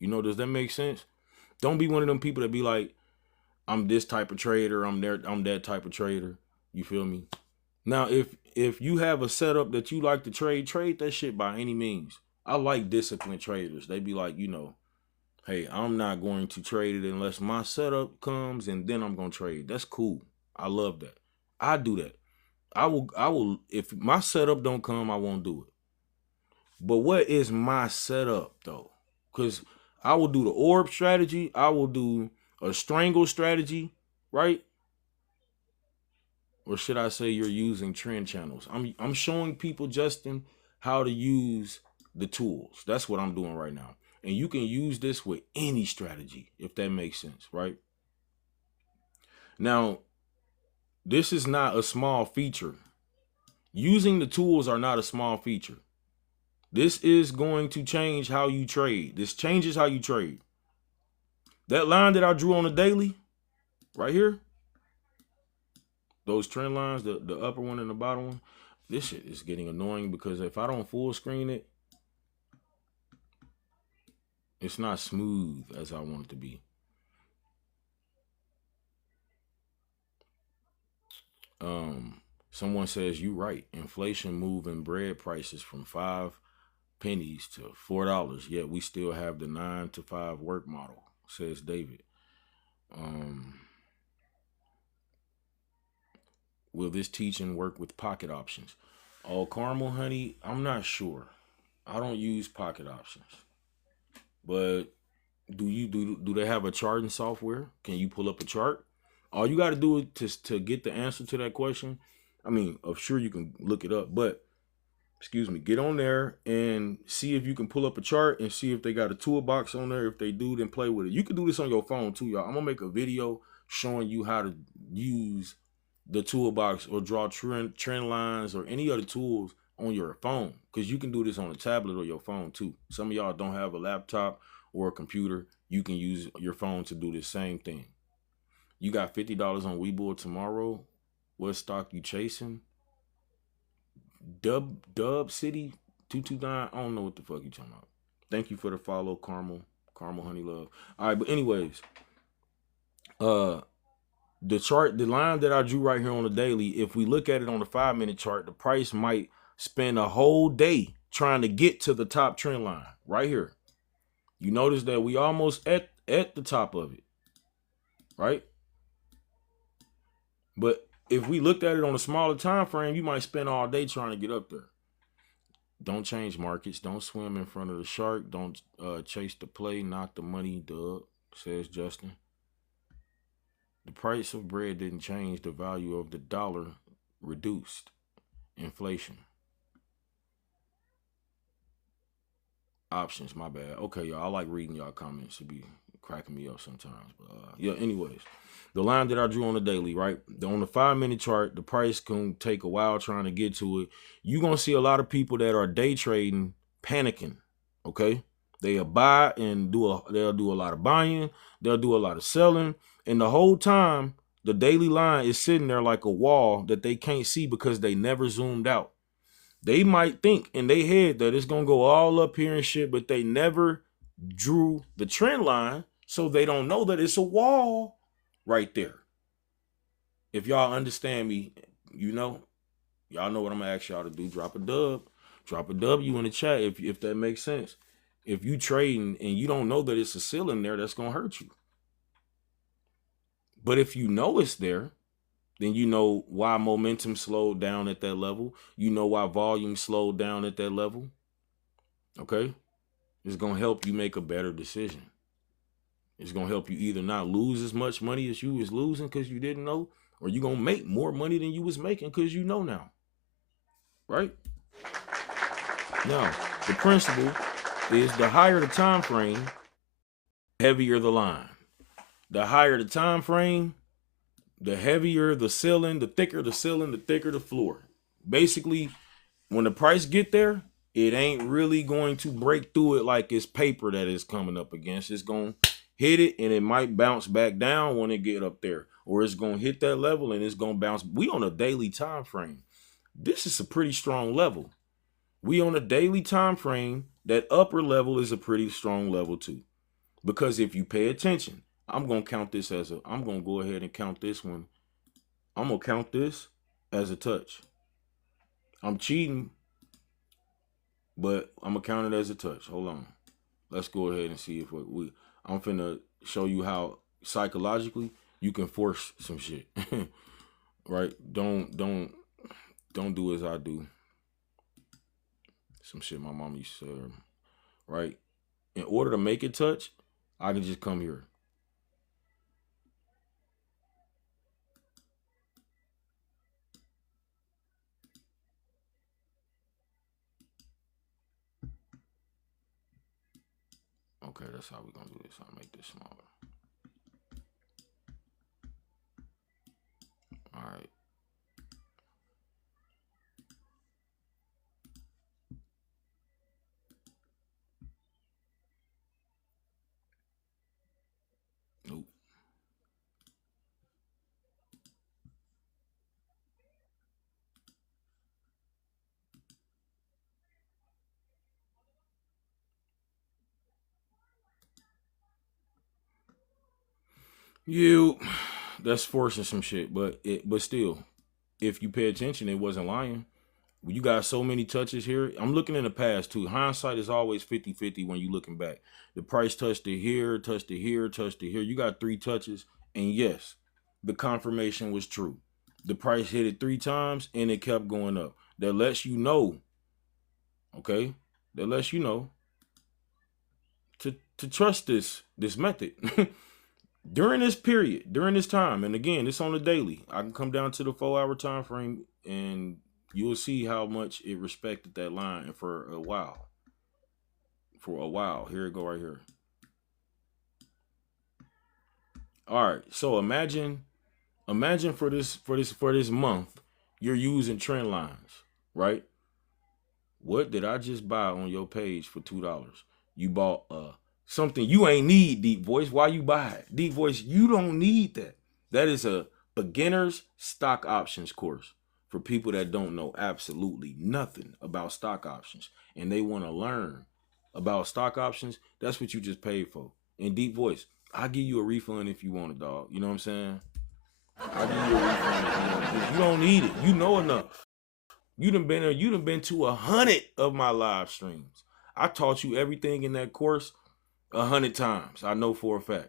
You know, does that make sense? Don't be one of them people that be like, I'm this type of trader, I'm that type of trader. You feel me? Now, if you have a setup that you like to trade that shit by any means. I like disciplined traders. They be like, you know, hey, I'm not going to trade it unless my setup comes and then I'm going to trade. That's cool. I love that. I do that. I will, if my setup don't come, I won't do it. But what is my setup though? Because I will do the orb strategy. I will do a strangle strategy, right? Or should I say you're using trend channels? I'm showing people, Justin, how to use the tools. That's what I'm doing right now. And you can use this with any strategy, if that makes sense, right? Now, this is not a small feature. Using the tools are not a small feature. This is going to change how you trade. This changes how you trade. That line that I drew on the daily, right here, those trend lines, the upper one and the bottom one, this shit is getting annoying because if I don't full screen it, it's not smooth as I want it to be. Someone says, you right. Inflation moving bread prices from 5 pennies to $4, yet we still have the 9 to 5 work model, says David. Will this teaching work with pocket options? Oh, caramel honey, I'm not sure. I don't use pocket options. But do they have a charting software? Can you pull up a chart? All you got to do to get the answer to that question. I mean, I'm sure you can look it up, but excuse me, get on there and see if you can pull up a chart and see if they got a toolbox on there. If they do, then play with it. You can do this on your phone too, y'all. I'm gonna make a video showing you how to use the toolbox or draw trend lines or any other tools on your phone, because you can do this on a tablet or your phone too. Some of y'all don't have a laptop or a computer. You can use your phone to do the same thing. You got $50 on Webull tomorrow. What stock you chasing? Dub City 229. I don't know what the fuck you talking about. Thank you for the follow, Caramel Honey Love. All right, but anyways, the chart, the line that I drew right here on the daily, if we look at it on the 5-minute chart, the price might spend a whole day trying to get to the top trend line right here. You notice that we almost at the top of it, right? But if we looked at it on a smaller time frame, you might spend all day trying to get up there. Don't change markets. Don't swim in front of the shark. Don't chase the play, not the money, Doug, says Justin. The price of bread didn't change. The value of the dollar reduced. Inflation. Options, my bad. Okay, y'all. I like reading y'all comments. It be cracking me up sometimes. But yeah, anyways. The line that I drew on the daily, right? On the 5-minute chart, the price can take a while trying to get to it. You're going to see a lot of people that are day trading panicking, okay? They'll buy and they'll do a lot of buying. They'll do a lot of selling. And the whole time, the daily line is sitting there like a wall that they can't see because they never zoomed out. They might think in their head that it's going to go all up here and shit, but they never drew the trend line, so they don't know that it's a wall right there. If y'all understand me, y'all know what I'm gonna ask y'all to do. Drop a W in the chat if that makes sense. If you trading and you don't know that it's a ceiling there, that's gonna hurt you. But if you know it's there, then you know why momentum slowed down at that level. You know why volume slowed down at that level. Okay? It's gonna help you make a better decision. It's going to help you either not lose as much money as you was losing because you didn't know, or you're going to make more money than you was making because you know now. Right? Now, the principle is the higher the time frame, the heavier the line. The higher the time frame, the heavier the ceiling, the thicker the ceiling, the thicker the floor. Basically, when the price get there, it ain't really going to break through it like it's paper that is coming up against. It's going to hit it and it might bounce back down when it get up there, or it's going to hit that level and it's going to bounce. We on a daily time frame. This is a pretty strong level. We on a daily time frame. That upper level is a pretty strong level too, because if you pay attention, I'm going to count this as I'm going to go ahead and count this one. I'm going to count this as a touch. I'm cheating, but I'm going to count it as a touch. Hold on. Let's go ahead and see if I'm finna show you how psychologically you can force some shit. Right? Don't do as I do. Some shit my mom used to say. Right? In order to make it touch, I can just come here. Okay, that's how we're gonna do this. I'll make this smaller. All right. Nope. That's forcing some shit, but still, if you pay attention, it wasn't lying. You got so many touches here. I'm looking in the past too. Hindsight is always 50-50 when you looking back. The price touched it here, touched it here, touched it here. You got 3 touches, and yes, the confirmation was true. The price hit it 3 times and it kept going up. That lets you know, okay? That lets you know to trust this method. During this period, during this time, and again, it's on the daily. I can come down to the 4-hour time frame and you'll see how much it respected that line for a while. For a while. Here it go right here. All right. So imagine for this month, you're using trend lines, right? What did I just buy on your page for $2? You bought something you ain't need, Deep Voice. Why you buy it? Deep Voice, you don't need that. That is a beginner's stock options course for people that don't know absolutely nothing about stock options and they want to learn about stock options. That's what you just paid for. And Deep Voice, I'll give you a refund if you want it, dog. You know what I'm saying? I'll give you a refund if you want it, because you don't need it. You know enough. You done been to 100 of my live streams. I taught you everything in that course 100 times. I know for a fact,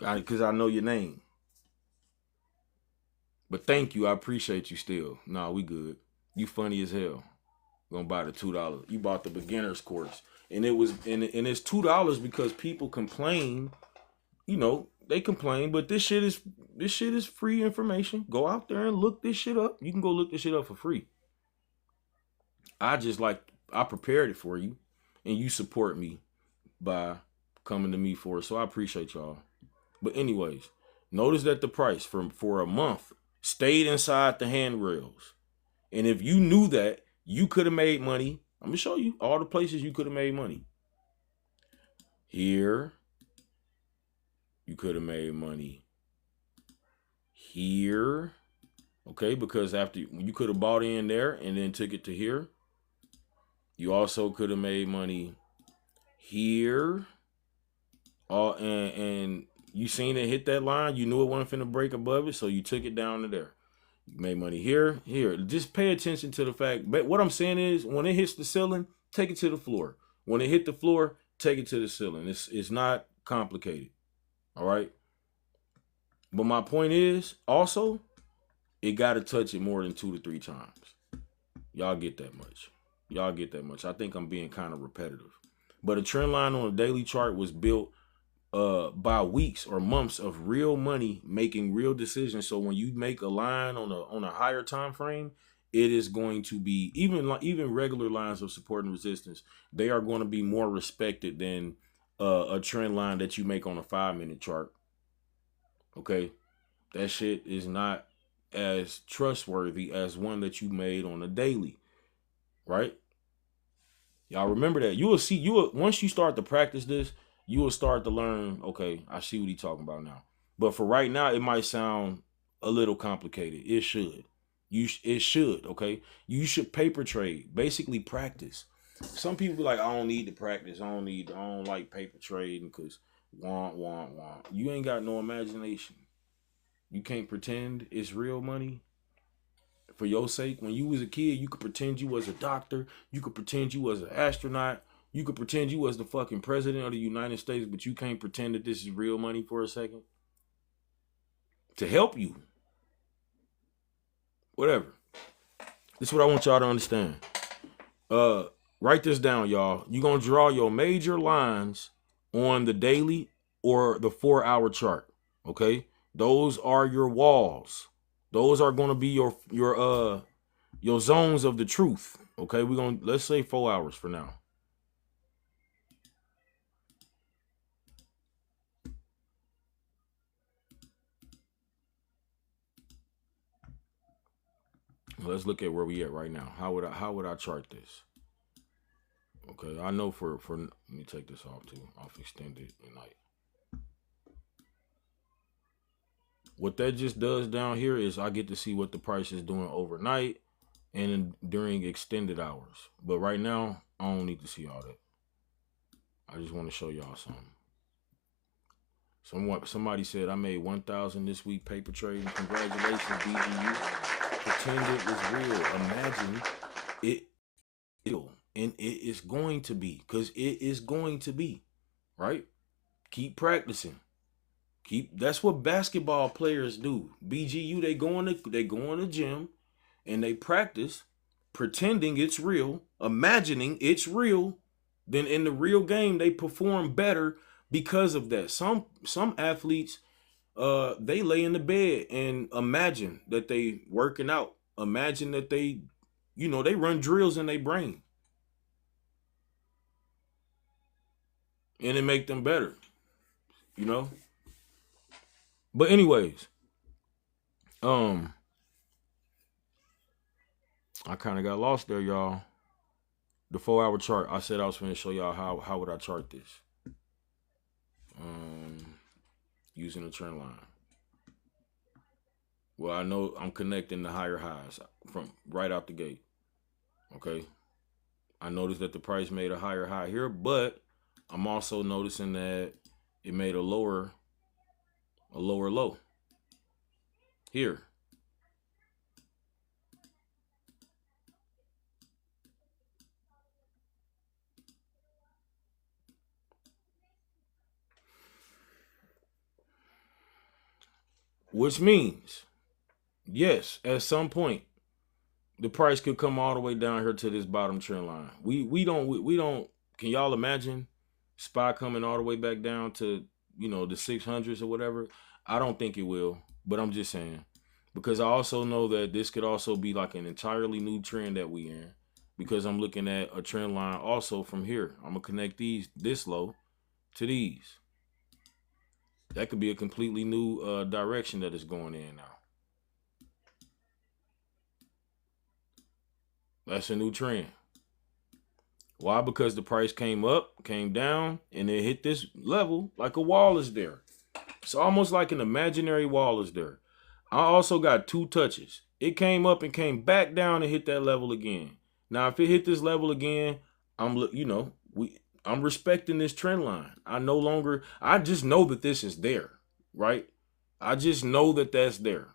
because I know your name. But thank you. I appreciate you still. Nah, we good. You funny as hell. Gonna buy the $2. You bought the beginner's course. And it was and it's $2 because people complain. You know, they complain, but this shit is free information. Go out there and look this shit up. You can go look this shit up for free. I prepared it for you, and you support me by coming to me for it. So I appreciate y'all. But anyways, notice that the price for a month stayed inside the handrails. And if you knew that, you could have made money. I'm gonna show you all the places you could have made money. Here, you could have made money. Here, okay, because after you could have bought in there and then took it to here. You also could have made money here. And you seen it hit that line. You knew it wasn't finna break above it, so you took it down to there. You made money here. Just pay attention to the fact. But what I'm saying is, when it hits the ceiling, take it to the floor. When it hit the floor, take it to the ceiling. It's not complicated. All right. But my point is, also, it got to touch it more than 2 to 3 times. Y'all get that much. I think I'm being kind of repetitive. But a trend line on a daily chart was built by weeks or months of real money making real decisions. So when you make a line on a higher time frame, it is going to be even regular lines of support and resistance. They are going to be more respected than a trend line that you make on a 5-minute chart. Okay, that shit is not as trustworthy as one that you made on a daily, right? Y'all remember that. Once you start to practice this, you will start to learn, okay, I see what he's talking about now. But for right now, it might sound a little complicated. It should. It should, okay? You should paper trade. Basically practice. Some people like, I don't need to practice. I don't like paper trading because want. You ain't got no imagination. You can't pretend it's real money. For your sake, when you was a kid, you could pretend you was a doctor. You could pretend you was an astronaut. You could pretend you was the fucking president of the United States, but you can't pretend that this is real money for a second. To help you. Whatever. This is what I want y'all to understand. Write this down, y'all. You're going to draw your major lines on the daily or the 4-hour chart. Okay? Those are your walls. Those are going to be your zones of the truth. Okay, let's say 4 hours for now. let's look at where we at right now. How would I chart this? Okay, I know for let me take this off too. Off extended at night. What that just does down here is I get to see what the price is doing overnight and during extended hours. But right now, I don't need to see all that. I just want to show y'all something. Somebody said I made 1,000 this week paper trading. Congratulations, BGU. Pretend it was real. Imagine it real. And it is going to be, because it is going to be, right? Keep practicing. That's what basketball players do. BGU, they go in the gym and they practice pretending it's real, imagining it's real. Then in the real game, they perform better because of that. Some athletes, they lay in the bed and imagine that they working out. Imagine that they run drills in their brain. And it make them better, But anyways, I kind of got lost there, y'all. The 4-hour chart. I said I was going to show y'all how would I chart this. Using a trend line. Well, I know I'm connecting the higher highs from right out the gate. Okay. I noticed that the price made a higher high here, but I'm also noticing that it made a lower low here. Which means, yes, at some point, the price could come all the way down here to this bottom trend line. We don't. Can y'all imagine SPY coming all the way back down to the 600s or whatever? I don't think it will, but I'm just saying, because I also know that this could also be like an entirely new trend that we in, because I'm looking at a trend line also from here. I'm gonna connect this low to these. That could be a completely new direction that is going in now. That's a new trend. Why? Because the price came up, came down, and it hit this level like a wall is there. It's almost like an imaginary wall is there. I also got 2 touches. It came up and came back down and hit that level again. Now, if it hit this level again, I'm respecting this trend line. I just know that this is there, right? I just know that that's there.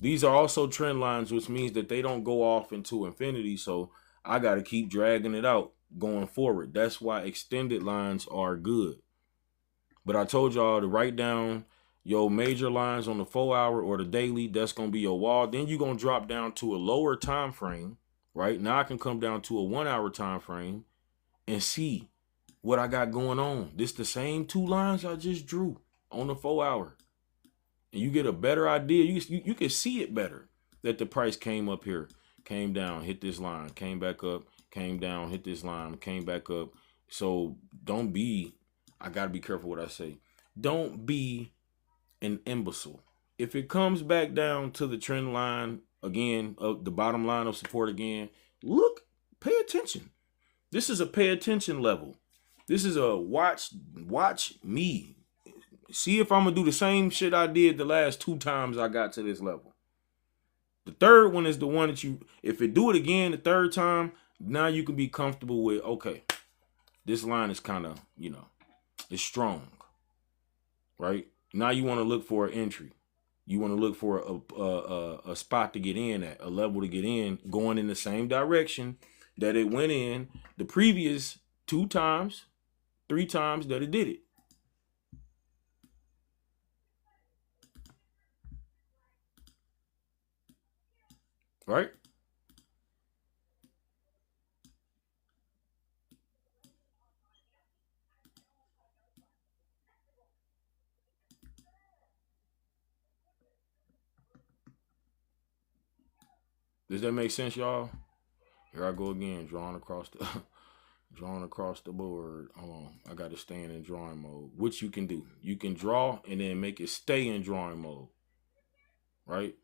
These are also trend lines, which means that they don't go off into infinity. So I got to keep dragging it out going forward. That's why extended lines are good. But I told y'all to write down your major lines on the 4-hour or the daily. That's going to be your wall. Then you're going to drop down to a lower time frame, right? Now I can come down to a 1-hour time frame and see what I got going on. This the same 2 lines I just drew on the 4-hour. And you get a better idea. You can see it better that the price came up here, came down, hit this line, came back up, came down, hit this line, came back up. So I got to be careful what I say. Don't be an imbecile. If it comes back down to the trend line again, the bottom line of support again, pay attention. This is a pay attention level. This is a watch me. See if I'm going to do the same shit I did the last 2 times I got to this level. The third one is the one that if it do it again the third time, now you can be comfortable with, okay, this line is kind of, it's strong, right? Now you want to look for an entry. You want to look for a spot to get in at, a level to get in, going in the same direction that it went in the previous 2 times, 3 times that it did it. Right? Does that make sense, y'all? Here I go again, drawing across the board. Hold on, I got to stay in drawing mode, which you can do. You can draw and then make it stay in drawing mode, right?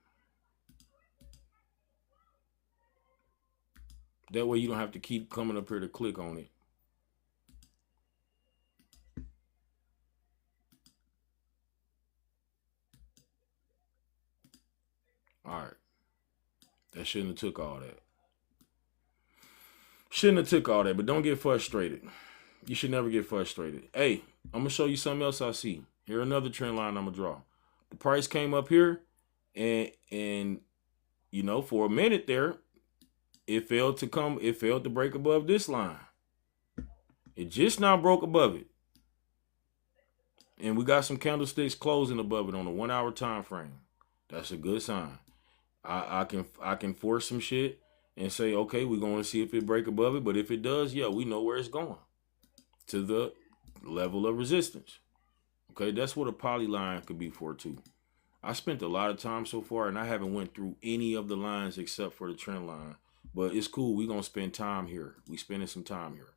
That way you don't have to keep coming up here to click on it. All right. That shouldn't have took all that. Shouldn't have took all that, but don't get frustrated. You should never get frustrated. Hey, I'm going to show you something else I see. Here another trend line I'm going to draw. The price came up here and you know, for a minute there, it failed to break above this line. It just now broke above it. And we got some candlesticks closing above it on a 1 hour time frame. That's a good sign. I can force some shit and say, okay, we're going to see if it break above it. But if it does, yeah, we know where it's going. To the level of resistance. Okay, that's what a polyline could be for too. I spent a lot of time so far and I haven't went through any of the lines except for the trend line. But it's cool. We're going to spend time here. We spending some time here.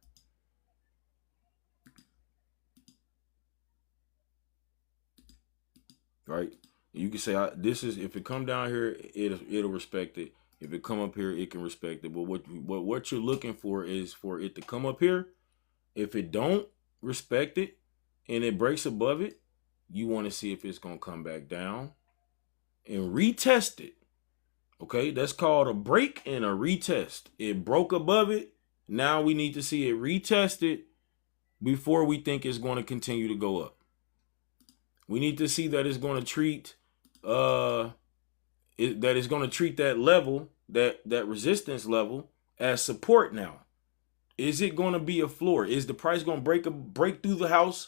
Right? You can say, this is, if it come down here, it'll respect it. If it come up here, it can respect it. But what you're looking for is for it to come up here. If it don't respect it and it breaks above it, you want to see if it's going to come back down and retest it. Okay, that's called a break and a retest. It broke above it. Now we need to see it retested before we think it's going to continue to go up. We need to see that it's going to treat that level, that resistance level as support now. Is it going to be a floor? Is the price going to break through the house,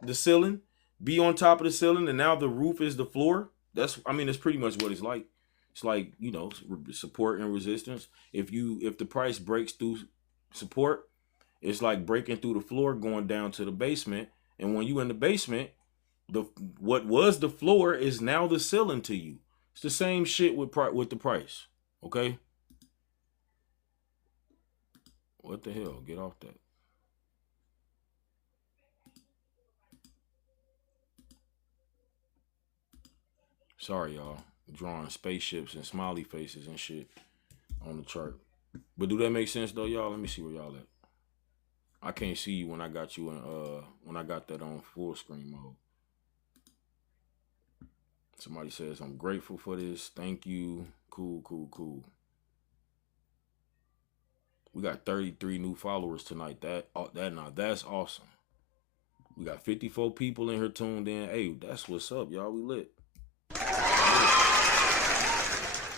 the ceiling, be on top of the ceiling, and now the roof is the floor? That's pretty much what it's like. It's like, you know, support and resistance. If the price breaks through support, it's like breaking through the floor, going down to the basement. And when you in the basement, what was the floor is now the ceiling to you. It's the same shit with the price. Okay. What the hell? Get off that. Sorry, y'all. Drawing spaceships and smiley faces and shit on the chart. But do that make sense though, y'all? Let me see where y'all at. I can't see you when I got you in when I got that on full screen mode. Somebody says, I'm grateful for this. Thank you. Cool, cool, cool. We got 33 new followers tonight. That's awesome. We got 54 people in here tuned in. Hey, that's what's up, y'all. We lit.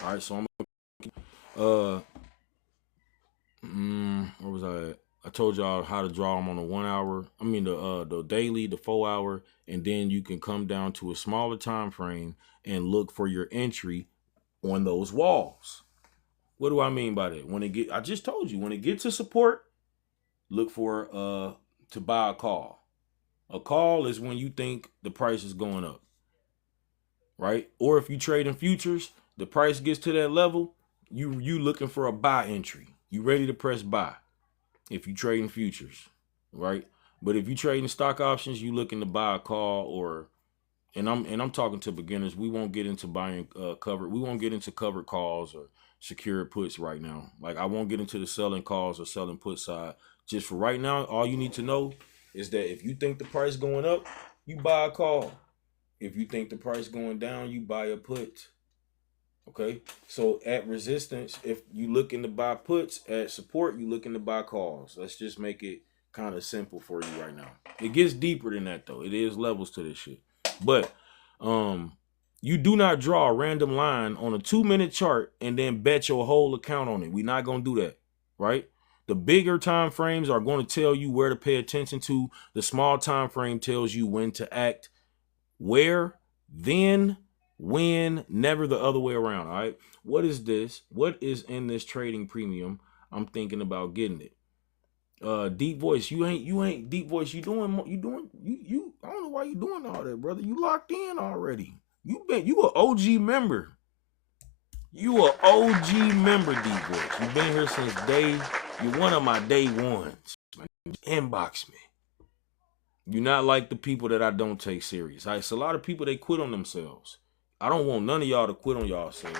All right, so I'm where was I at? I told y'all how to draw them on the 1 hour. I mean the daily, the 4 hour, and then you can come down to a smaller time frame and look for your entry on those walls. What do I mean by that? I just told you, when it gets to support, look for to buy a call. A call is when you think the price is going up. Right? Or if you trade in futures, the price gets to that level, you looking for a buy entry. You ready to press buy if you trade in futures, right? But if you trade in stock options, you looking to buy a call or, and I'm talking to beginners. We won't get into buying we won't get into covered calls or secured puts right now. Like I won't get into the selling calls or selling put side. Just for right now, all you need to know is that if you think the price going up, you buy a call. If you think the price going down, you buy a put. Okay, so at resistance, if you looking to buy puts, at support, you looking to buy calls. Let's just make it kind of simple for you right now. It gets deeper than that though. It is levels to this shit. But you do not draw a random line on a 2-minute chart and then bet your whole account on it. We're not gonna do that, right? The bigger time frames are going to tell you where to pay attention to. The small time frame tells you when to act. Where, then, when, never the other way around. All right. What is this? What is in this trading premium? I'm thinking about getting it. Deep voice. You ain't deep voice. You doing. I don't know why you doing all that, brother. You locked in already. You an OG member. You an OG member, deep voice. You've been here since day. You're one of my day ones. Inbox me. You're not like the people that I don't take serious. It's a lot of people, they quit on themselves. I don't want none of y'all to quit on yourselves.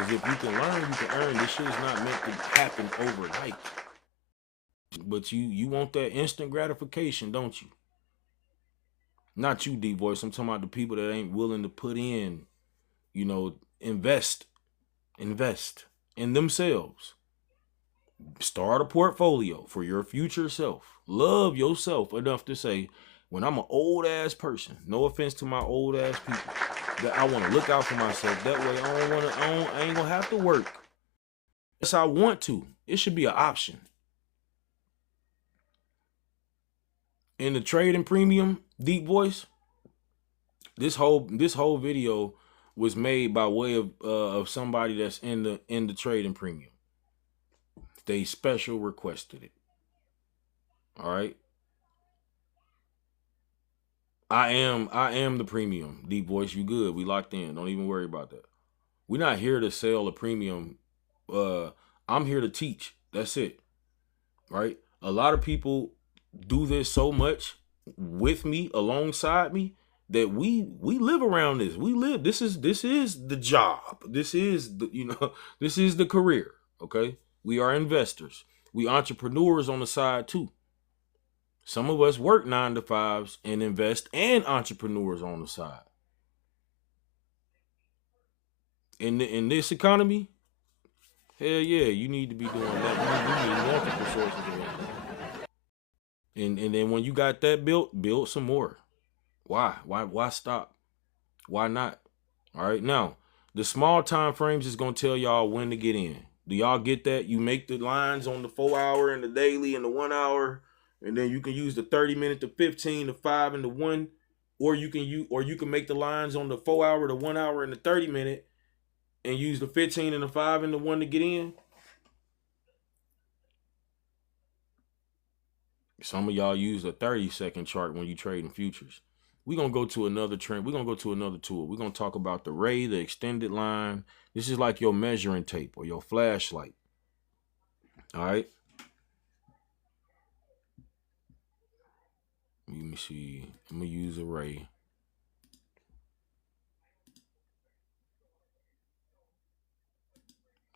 Because if you can learn, you can earn. This shit is not meant to happen overnight. But you want that instant gratification, don't you? Not you, D Voice. I'm talking about the people that ain't willing to put in, you know, invest in themselves. Start a portfolio for your future self. Love yourself enough to say, when I'm an old ass person, no offense to my old ass people, that I want to look out for myself. That way I ain't gonna have to work. Yes, I want to. It should be an option. In the trading premium, Deep Voice, this whole video was made by way of somebody that's in the trading premium. They special requested it. All right. I am the premium. Deep Voice, you good. We locked in. Don't even worry about that. We're not here to sell a premium. I'm here to teach. That's it. Right? A lot of people do this so much with me, alongside me, that we live around this. We live. This is the job. This is the, this is the career. Okay? We are investors. We entrepreneurs on the side too. Some of us work 9 to 5s and invest, and entrepreneurs on the side. In this economy, hell yeah, you need to be doing that. You need multiple sources of income. And then when you got that built, build some more. Why stop? Why not? All right. Now, the small time frames is gonna tell y'all when to get in. Do y'all get that? You make the lines on the 4 hour and the daily and the 1 hour. And then you can use the 30 minute, the 15, the 5, and the 1, or you can make the lines on the 4 hour, the 1 hour, and the 30 minute, and use the 15 and the 5 and the 1 to get in. Some of y'all use a 30-second chart when you trade in futures. We're gonna go to another trend. We're gonna go to another tool. We're gonna talk about the ray, the extended line. This is like your measuring tape or your flashlight. All right. Let me see. I'm gonna use a ray.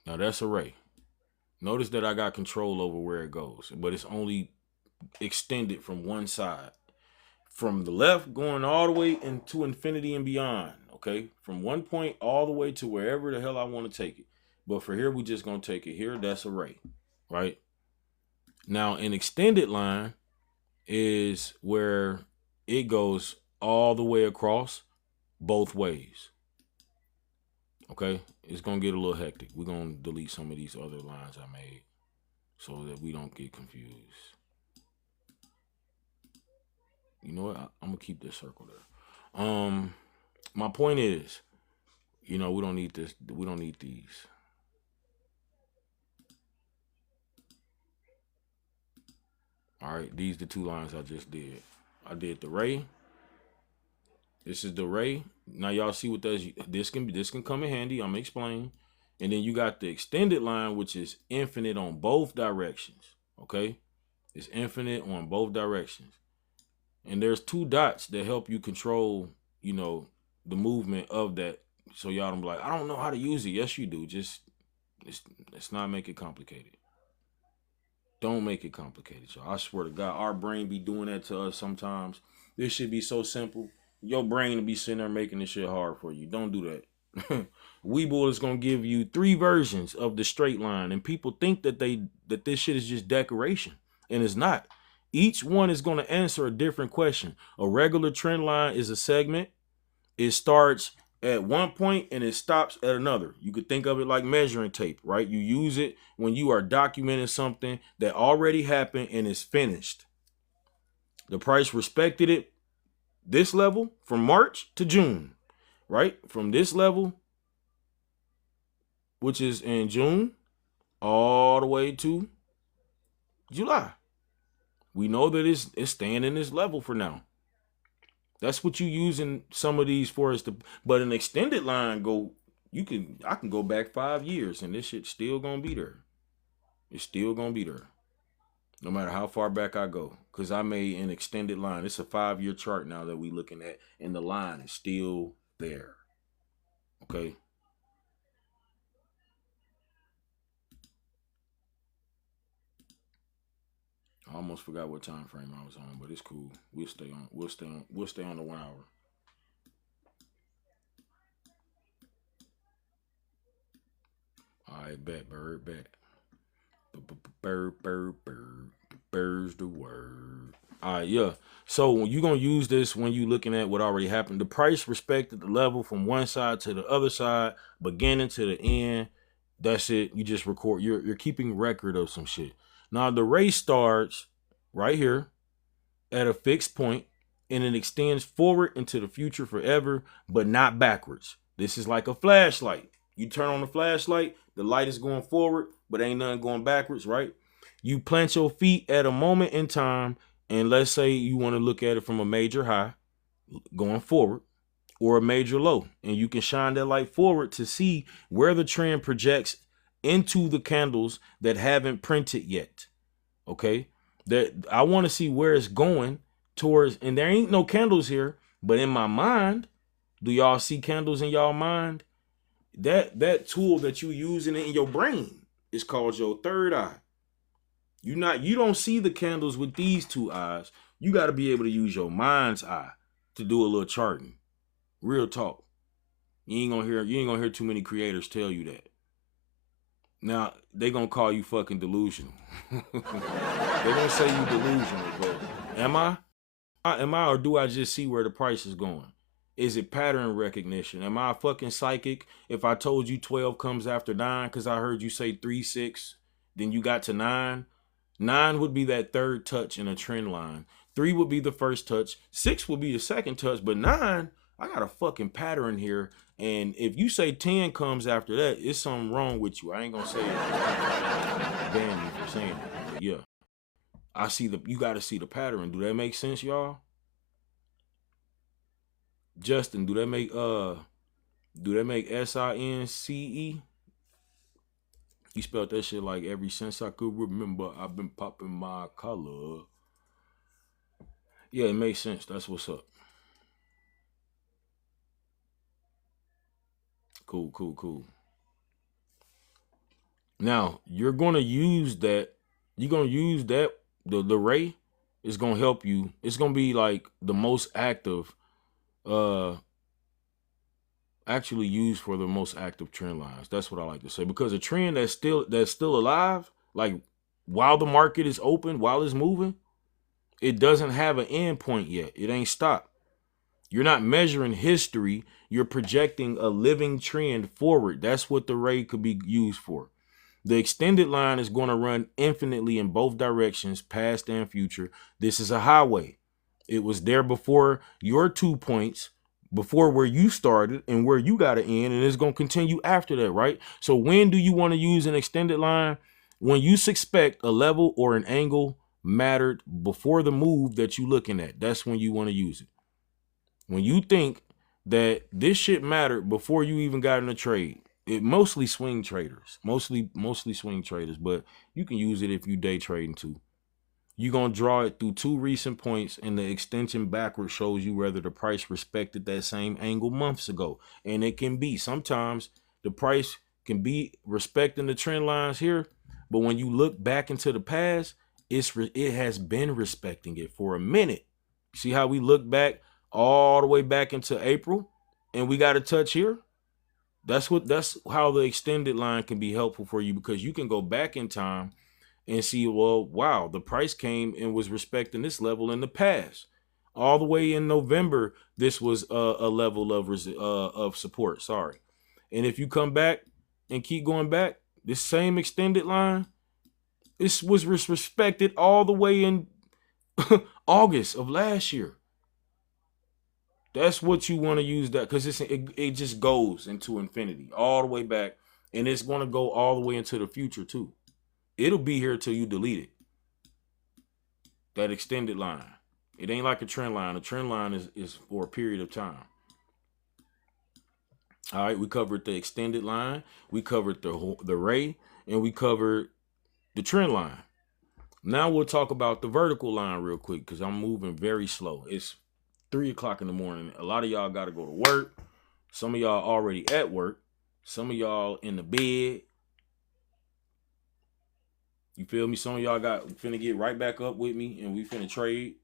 Now that's a ray. Notice that I got control over where it goes, but it's only extended from one side. From the left going all the way into infinity and beyond. Okay. From one point all the way to wherever the hell I want to take it. But for here, we just gonna take it here. That's a ray. Right. Now an extended line is where it goes all the way across both ways. Okay, it's gonna get a little hectic. We're gonna delete some of these other lines I made so that we don't get confused. You know what? I'm gonna keep this circle there. My point is, we don't need this. We don't need these. All right, these the 2 lines I just did. I did the ray. This is the ray. Now y'all see what this can come in handy. I'm gonna explain. And then you got the extended line, which is infinite on both directions. Okay, it's infinite on both directions. And there's 2 dots that help you control, the movement of that. So y'all don't be like, I don't know how to use it. Yes, you do. Just let's not make it complicated. Don't make it complicated, y'all. I swear to God, our brain be doing that to us sometimes. This should be so simple. Your brain will be sitting there making this shit hard for you. Don't do that. Webull is gonna give you 3 versions of the straight line, and people think that this shit is just decoration, and it's not. Each one is gonna answer a different question. A regular trend line is a segment. It starts at one point and it stops at another. You could think of it like measuring tape, right? You use it when you are documenting something that already happened and is finished. The price respected it this level from March to June, right? From this level, which is in June, all the way to July. We know that it's staying in this level for now. That's what you using some of these for, but an extended line I can go back 5 years and this shit still gonna be there. It's still gonna be there. No matter how far back I go. Because I made an extended line. It's a 5-year chart now that we looking at, and the line is still there. Okay. almost forgot what time frame I was on, but it's cool. We'll stay on the 1 hour. All right, bet, bird, bet. Bird's the word. All right, yeah. So when you're going to use this when you're looking at what already happened, the price respected the level from one side to the other side, beginning to the end. That's it. You just record. You're keeping record of some shit. Now, the race starts right here at a fixed point, and it extends forward into the future forever, but not backwards. This is like a flashlight. You turn on the flashlight, the light is going forward, but ain't nothing going backwards, right? You plant your feet at a moment in time, and let's say you want to look at it from a major high going forward or a major low, and you can shine that light forward to see where the trend projects into the candles that haven't printed yet. Okay, that I want to see where it's going towards, and there ain't no candles here, but in my mind, do y'all see candles in y'all mind? That tool that you using in your brain is called your third eye. You don't see the candles with these two eyes. You got to be able to use your mind's eye to do a little charting. Real talk. You ain't gonna hear too many creators tell you that. Now they gonna call you fucking delusional. They gonna say you delusional, but am I? Or do I just see where the price is going? Is it pattern recognition? Am I fucking psychic if I told you 12 comes after 9 because I heard you say 3, 6, then you got to 9? 9 would be that third touch in a trend line. 3 would be the first touch. 6 would be the second touch. But 9, I got a fucking pattern here. And if you say 10 comes after that, it's something wrong with you. I ain't gonna say it. Damn you for saying it. But yeah. You gotta see the pattern. Do that make sense, y'all? Justin, do that make SINCE? He spelled that shit like ever since I could remember. I've been popping my collar. Yeah, it makes sense. That's what's up. Cool. Now, you're going to use that. You're going to use that. The ray is going to help you. It's going to be like the most active, actually used for the most active trend lines. That's what I like to say. Because a trend that's still alive, like while the market is open, while it's moving, it doesn't have an end point yet. It ain't stopped. You're not measuring history. You're projecting a living trend forward. That's what the ray could be used for. The extended line is going to run infinitely in both directions, past and future. This is a highway. It was there before your 2 points, before where you started and where you got to end, and it's going to continue after that, right? So when do you want to use an extended line? When you suspect a level or an angle mattered before the move that you're looking at. That's when you want to use it. When you think that this shit mattered before you even got in a trade. It mostly swing traders, mostly swing traders, but you can use it if you day trading too. You're going to draw it through 2 recent points, and the extension backward shows you whether the price respected that same angle months ago. And it can be, sometimes the price can be respecting the trend lines here, but when you look back into the past, it has been respecting it for a minute. See how we look back all the way back into April, and we got a touch here? That's how the extended line can be helpful for you, because you can go back in time and see, well, wow, the price came and was respecting this level in the past. All the way in November, this was a level of support. Sorry. And if you come back and keep going back, this same extended line, this was respected all the way in August of last year. That's what you want to use that, because it just goes into infinity all the way back, and it's going to go all the way into the future too. It'll be here till you delete it. That extended line. It ain't like a trend line. A trend line is for a period of time. All right, we covered the extended line, we covered the ray, and we covered the trend line. Now we'll talk about the vertical line real quick, because I'm moving very slow. It's 3 o'clock in the morning. A lot of y'all got to go to work. Some of y'all already at work. Some of y'all in the bed. You feel me? Some of y'all finna get right back up with me, and we finna trade.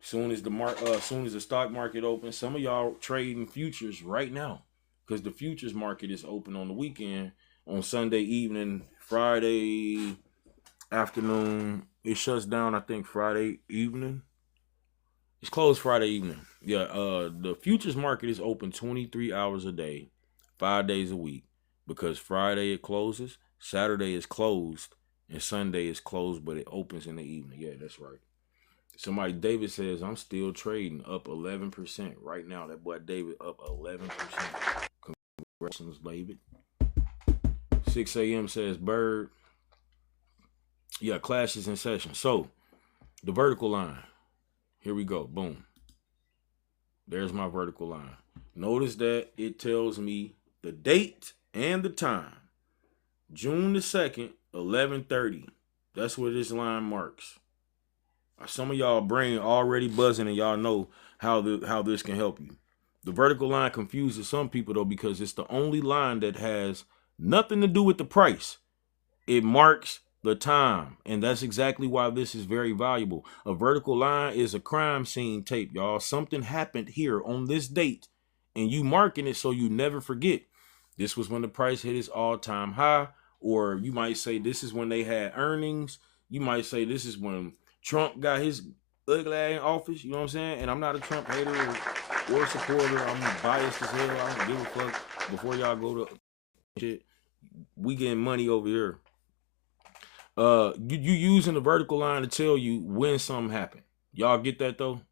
Soon as the stock market opens, some of y'all trading futures right now, because the futures market is open on the weekend, on Sunday evening, Friday afternoon. It shuts down, I think, Friday evening. It's closed Friday evening. Yeah, the futures market is open 23 hours a day, 5 days a week, because Friday it closes, Saturday is closed, and Sunday is closed, but it opens in the evening. Yeah, that's right. Somebody, David says, I'm still trading up 11% right now. That boy David up 11%. Congratulations, David. 6 a.m. says Bird. Yeah, class is in session. So, the vertical line. Here we go. Boom. There's my vertical line. Notice that it tells me the date and the time. June the 2nd, 11:30. That's what this line marks. Some of y'all brain already buzzing, and y'all know how this can help you. The vertical line confuses some people though, because it's the only line that has nothing to do with the price. It marks the time, and that's exactly why this is very valuable. A vertical line is a crime scene tape, y'all. Something happened here on this date, and you marking it so you never forget. This was when the price hit its all-time high, or you might say this is when they had earnings. You might say this is when Trump got his ugly ass in office. You know what I'm saying? And I'm not a Trump hater or supporter. I'm biased as hell. I don't give a fuck. Before y'all go to shit, we getting money over here. You using the vertical line to tell you when something happened. Y'all get that though?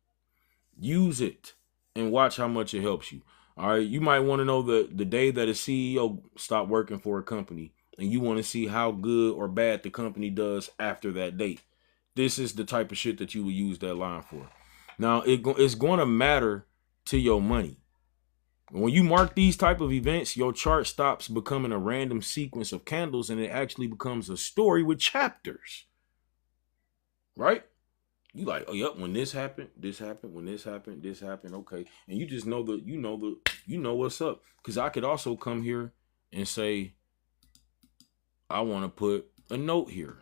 Use it and watch how much it helps you. All right, you might want to know the day that a CEO stopped working for a company, and you want to see how good or bad the company does after that date. This is the type of shit that you would use that line for. Now, it's going to matter to your money. When you mark these type of events, your chart stops becoming a random sequence of candles, and it actually becomes a story with chapters. Right? You like, oh yep, when this happened, when this happened, this happened, okay. And you just know you know what's up. Because I could also come here and say, I want to put a note here.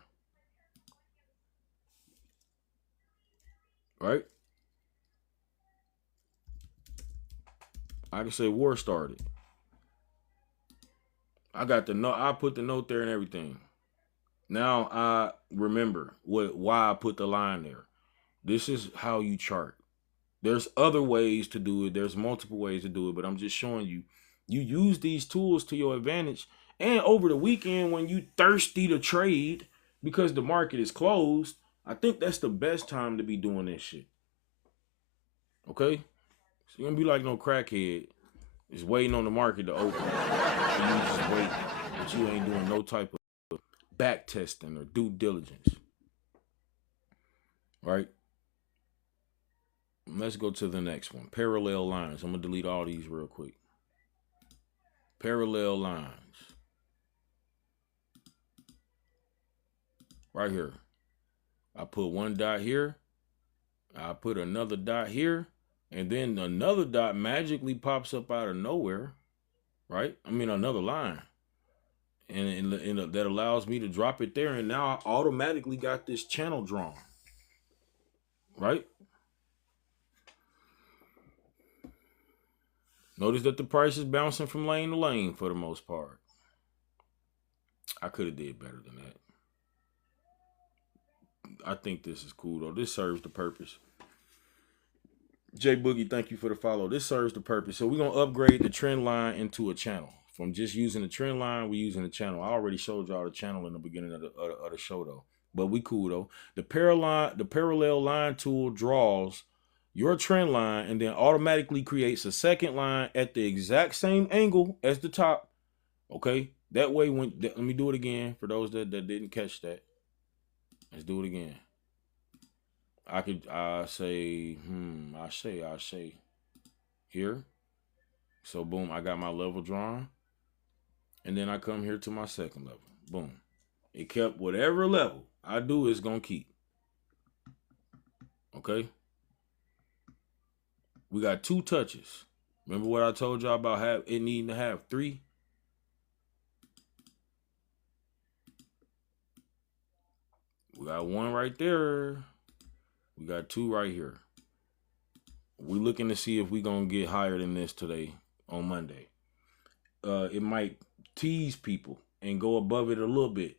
Right? I can say war started. I got the note, I put the note there and everything. Now I remember why I put the line there. This is how you chart. There's other ways to do it. There's multiple ways to do it, but I'm just showing you. You use these tools to your advantage. And over the weekend, when you thirsty to trade because the market is closed, I think that's the best time to be doing this shit. Okay? So you're gonna be like no crackhead. Just waiting on the market to open. And you just wait. But you ain't doing no type of back testing or due diligence. Right? Let's go to the next one. Parallel lines. I'm going to delete all these real quick. Parallel lines. Right here. I put one dot here. I put another dot here. And then another dot magically pops up out of nowhere. Right? I mean, another line. And that allows me to drop it there. And now I automatically got this channel drawn. Right? Notice that the price is bouncing from lane to lane for the most part. I could have did better than that. I think this is cool, though. This serves the purpose. J Boogie, thank you for the follow. This serves the purpose. So we're going to upgrade the trend line into a channel. From just using the trend line, we're using the channel. I already showed y'all the channel in the beginning of the show, though. But we cool, though. The parallel line tool draws your trend line and then automatically creates a second line at the exact same angle as the top. Okay? That way, let me do it again for those that didn't catch that. Let's do it again. I say here. So boom, I got my level drawn. And then I come here to my second level. Boom. It kept whatever level I do is going to keep. Okay? We got 2 touches. Remember what I told y'all about it needing to have 3? We got one right there. We got two right here. We're looking to see if we're going to get higher than this today on Monday. It might tease people and go above it a little bit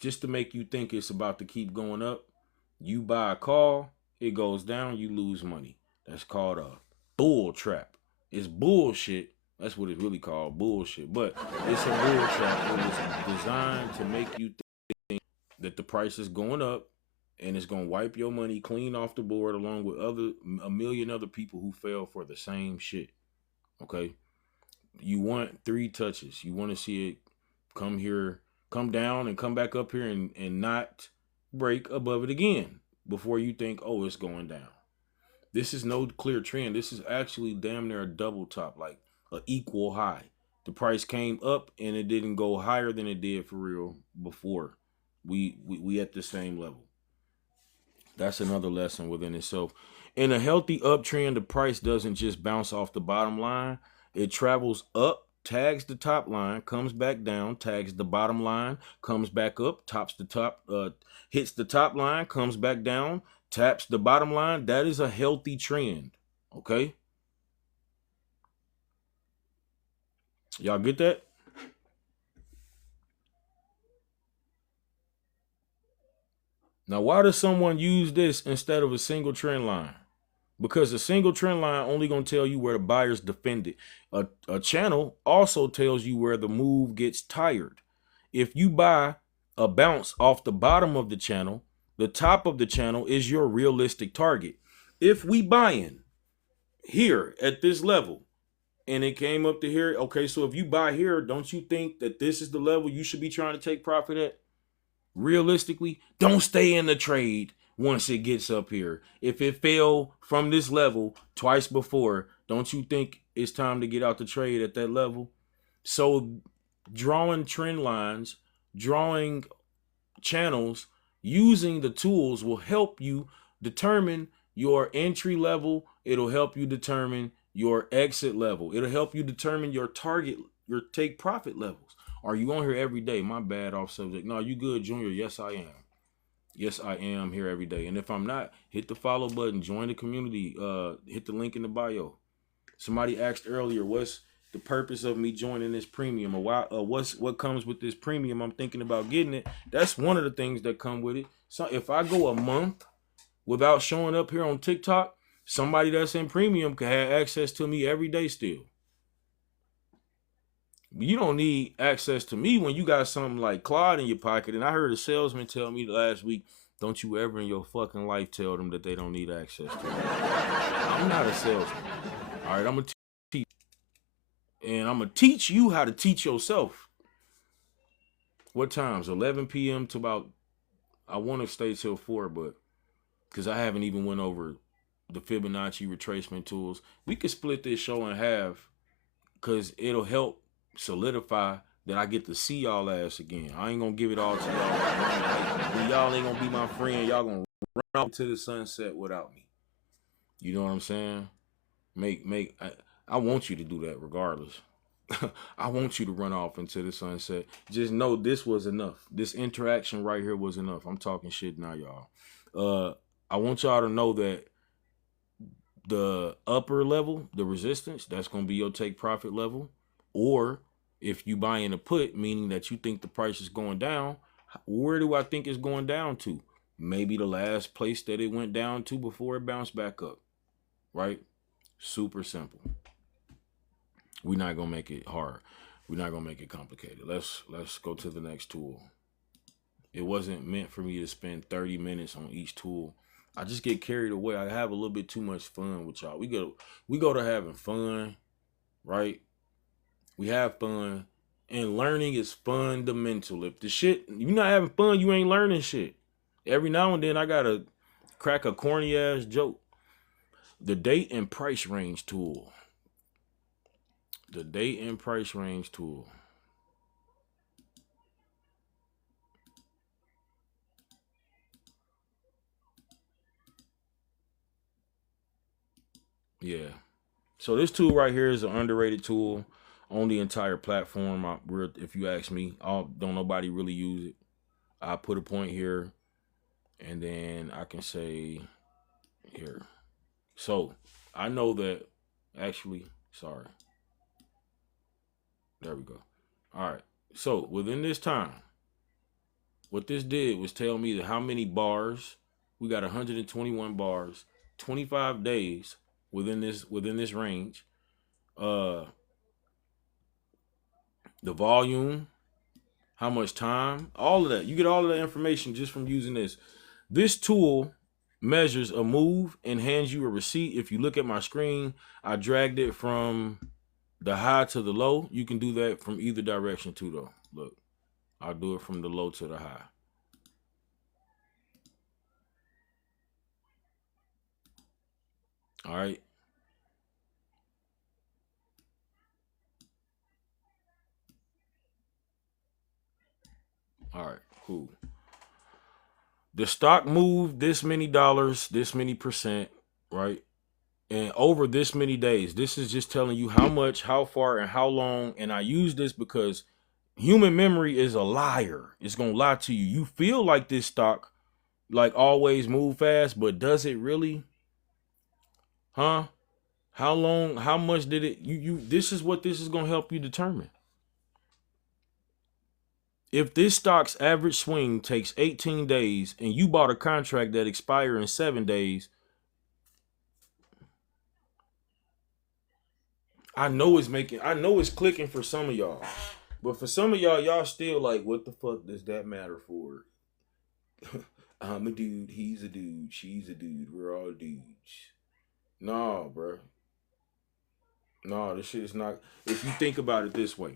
just to make you think it's about to keep going up. You buy a call, it goes down, you lose money. That's called a bull trap. It's bullshit. That's what it's really called, bullshit. But it's a bull trap. It was designed to make you think that the price is going up and it's going to wipe your money clean off the board along with a million other people who fell for the same shit. Okay? You want 3 touches. You want to see it come down and come back up here and not break above it again before you think, oh, it's going down. This is no clear trend. This is actually damn near a double top, like an equal high. The price came up and it didn't go higher than it did for real before. We at the same level. That's another lesson within itself. In a healthy uptrend, the price doesn't just bounce off the bottom line. It travels up, tags the top line, comes back down, tags the bottom line, comes back up, hits the top line, comes back down, taps the bottom line. That is a healthy trend. Okay? Y'all get that? Now, why does someone use this instead of a single trend line? Because a single trend line only going to tell you where the buyers defended. A channel also tells you where the move gets tired. If you buy a bounce off the bottom of the channel, the top of the channel is your realistic target. If we buying here at this level and it came up to here, okay, so if you buy here, don't you think that this is the level you should be trying to take profit at? Realistically, don't stay in the trade once it gets up here. If it fell from this level twice before, don't you think it's time to get out the trade at that level? So drawing trend lines, drawing channels, using the tools will help you determine your entry level. It'll help you determine your exit level. It'll help you determine your target, your take profit levels. Are you on here every day? My bad, off subject. No, you good, Junior? Yes, I am. Yes, I am here every day. And if I'm not, hit the follow button, join the community, hit the link in the bio. Somebody asked earlier, what's the purpose of me joining this premium, or why, what comes with this premium? I'm thinking about getting it. That's one of the things that come with it. So if I go a month without showing up here on TikTok, somebody that's in premium can have access to me every day still. You don't need access to me when you got something like Claude in your pocket. And I heard a salesman tell me last week, don't you ever in your fucking life tell them that they don't need access to me. I'm not a salesman. All right, I'm going to teach. And I'm going to teach you how to teach yourself. What times? 11 p.m. to about, I want to stay till 4, but because I haven't even went over the Fibonacci retracement tools. We could split this show in half because it'll help solidify that I get to see y'all ass again. I ain't gonna give it all to y'all. Y'all ain't gonna be my friend. Y'all gonna run off to the sunset without me. You know what I'm saying? I want you to do that regardless. I want you to run off into the sunset. Just know this was enough. This interaction right here was enough. I'm talking shit now, y'all. I want y'all to know that the upper level, the resistance, that's gonna be your take profit level. Or if you buy in a put, meaning that you think the price is going down, where do I think it's going down to? Maybe the last place that it went down to before it bounced back up, right? Super simple. We're not going to make it hard. We're not going to make it complicated. Let's go to the next tool. It wasn't meant for me to spend 30 minutes on each tool. I just get carried away. I have a little bit too much fun with y'all. We go to having fun, right? We have fun, and learning is fundamental. If the shit, you're not having fun, you ain't learning shit. Every now and then I gotta crack a corny ass joke. The date and price range tool. The date and price range tool. Yeah. So this tool right here is an underrated tool on the entire platform. If you ask me, don't nobody really use it. I put a point here. And then I can say here. So I know that actually, sorry. There we go. All right. So within this time, what this did was tell me that how many bars. We got 121 bars, 25 days within this range. Uh the volume, how much time, all of that. You get all of that information just from using this. This tool measures a move and hands you a receipt. If you look at my screen, I dragged it from the high to the low. You can do that from either direction too, though. Look, I'll do it from the low to the high. All right. All right, cool. The stock moved this many dollars, this many percent, right? And over this many days. This is just telling you how much, how far, and how long. And I use this because human memory is a liar. It's gonna lie to you. You feel like this stock like always move fast, but does it really? Huh? How long? How much did it? You. This is what this is gonna help you determine. If this stock's average swing takes 18 days and you bought a contract that expires in 7 days, I know it's clicking for some of y'all. But for some of y'all still like, what the fuck does that matter for? I'm a dude, he's a dude, she's a dude, we're all dudes. Nah, bro. No, this shit is not. If you think about it this way,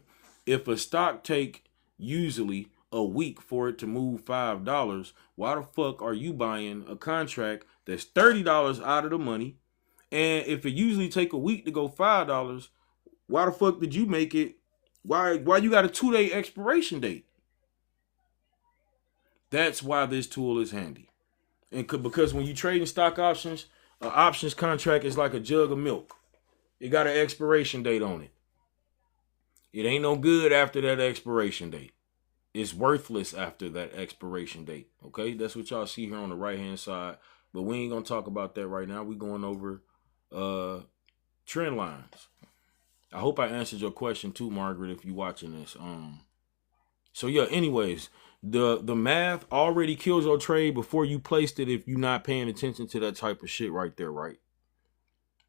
if a stock take usually a week for it to move $5, why the fuck are you buying a contract that's $30 out of the money? And if it usually take a week to go $5, why the fuck did you make it? Why you got a 2-day expiration date? That's why this tool is handy. And because when you trading stock options, an options contract is like a jug of milk. It got an expiration date on it. It ain't no good after that expiration date. It's worthless after that expiration date. Okay, that's what y'all see here on the right hand side. But we ain't gonna talk about that right now. We going over trend lines. I hope I answered your question too, Margaret, if you watching this. So yeah, anyways, the math already kills your trade before you placed it if you're not paying attention to that type of shit right there, right?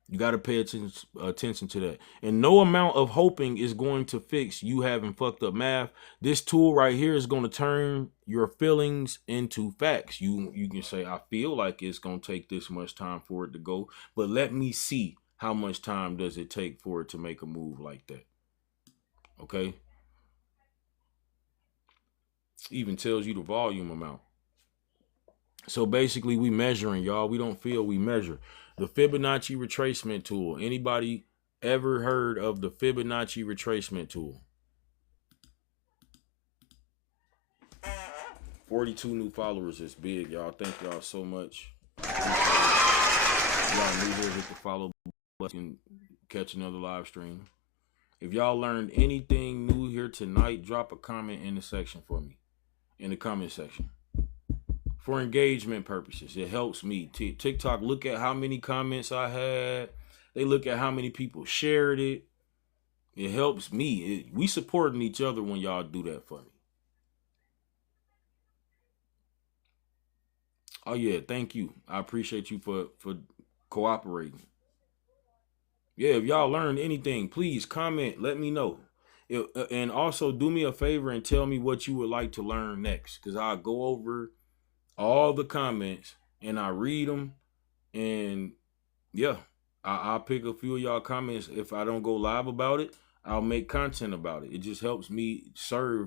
You got to pay attention to that. And no amount of hoping is going to fix you having fucked up math. This tool right here is going to turn your feelings into facts. You can say, I feel like it's going to take this much time for it to go, but let me see how much time does it take for it to make a move like that. Okay? Even tells you the volume amount. So basically we measuring, y'all. We don't feel, we measure. The Fibonacci retracement tool. Anybody ever heard of the Fibonacci retracement tool? 42 new followers is big, y'all. Thank y'all so much. Y'all new here, hit the follow button, catch another live stream. If y'all learned anything new here tonight, drop a comment in the section for me. In the comment section. For engagement purposes, it helps me. TikTok look at how many comments I had. They look at how many people shared it. It helps me. We supporting each other when y'all do that for me. Oh yeah, thank you. I appreciate you for cooperating. Yeah, if y'all learned anything, please comment. Let me know. And also do me a favor and tell me what you would like to learn next, because I'll go over all the comments and I read them, and yeah, I'll pick a few of y'all comments. If I don't go live about it, I'll make content about it. It just helps me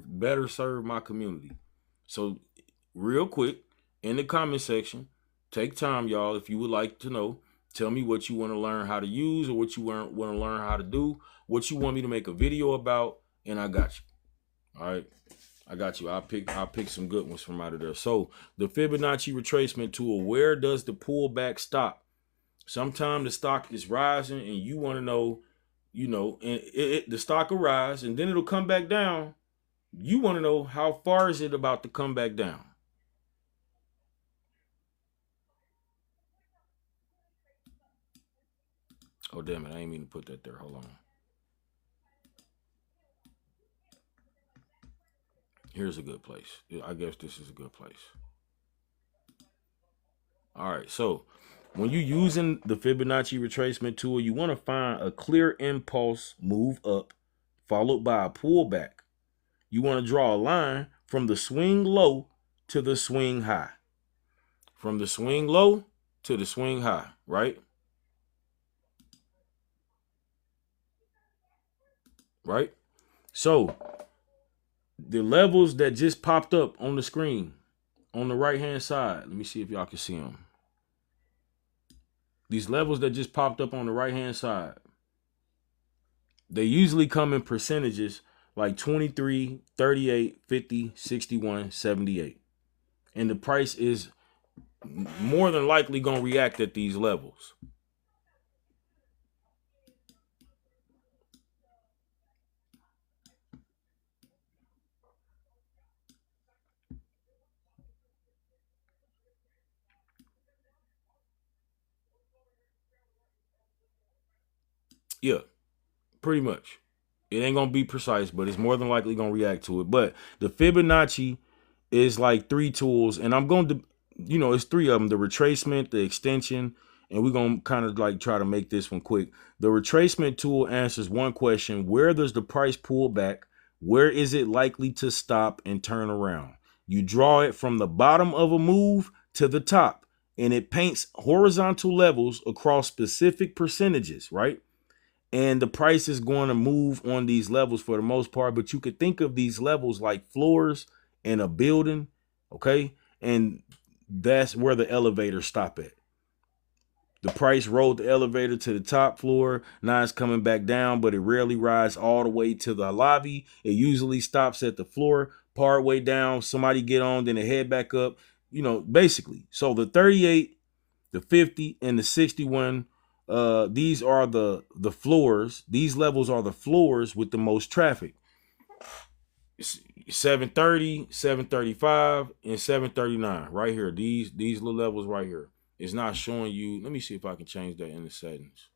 better serve my community. So real quick, in the comment section, take time, y'all, if you would like to know. Tell me what you want to learn how to use, or what you want to learn how to do, what you want me to make a video about, and I got you. All right. I got you. I'll pick some good ones from out of there. So the Fibonacci retracement tool, where does the pullback stop? Sometimes the stock is rising and you want to know, and the stock will rise and then it'll come back down. You want to know how far is it about to come back down? Oh, damn it. I ain't mean to put that there. Hold on. Here's a good place. I guess this is a good place. All right. So when you're using the Fibonacci retracement tool, you want to find a clear impulse move up followed by a pullback. You want to draw a line from the swing low to the swing high. From the swing low to the swing high, right? Right? So the levels that just popped up on the screen on the right hand side, let me see if y'all can see them. These levels that just popped up on the right hand side, they usually come in percentages like 23, 38, 50, 61, 78. And the price is more than likely going to react at these levels. Yeah, pretty much. It ain't going to be precise, but it's more than likely going to react to it. But the Fibonacci is like 3 tools, and I'm going to, it's 3 of them: the retracement, the extension, and we're going to kind of like try to make this one quick. The retracement tool answers one question: where does the price pull back? Where is it likely to stop and turn around? You draw it from the bottom of a move to the top, and it paints horizontal levels across specific percentages, right? And the price is going to move on these levels for the most part, but you could think of these levels like floors in a building, okay? And that's where the elevators stop at. The price rode the elevator to the top floor. Now it's coming back down, but it rarely rides all the way to the lobby. It usually stops at the floor, part way down. Somebody get on, then they head back up, basically. So the 38, the 50, and the 61, these are the floors. These levels are the floors with the most traffic. 730, 735, and 739 right here. These little levels right here. It's not showing you. Let me see if I can change that in the settings.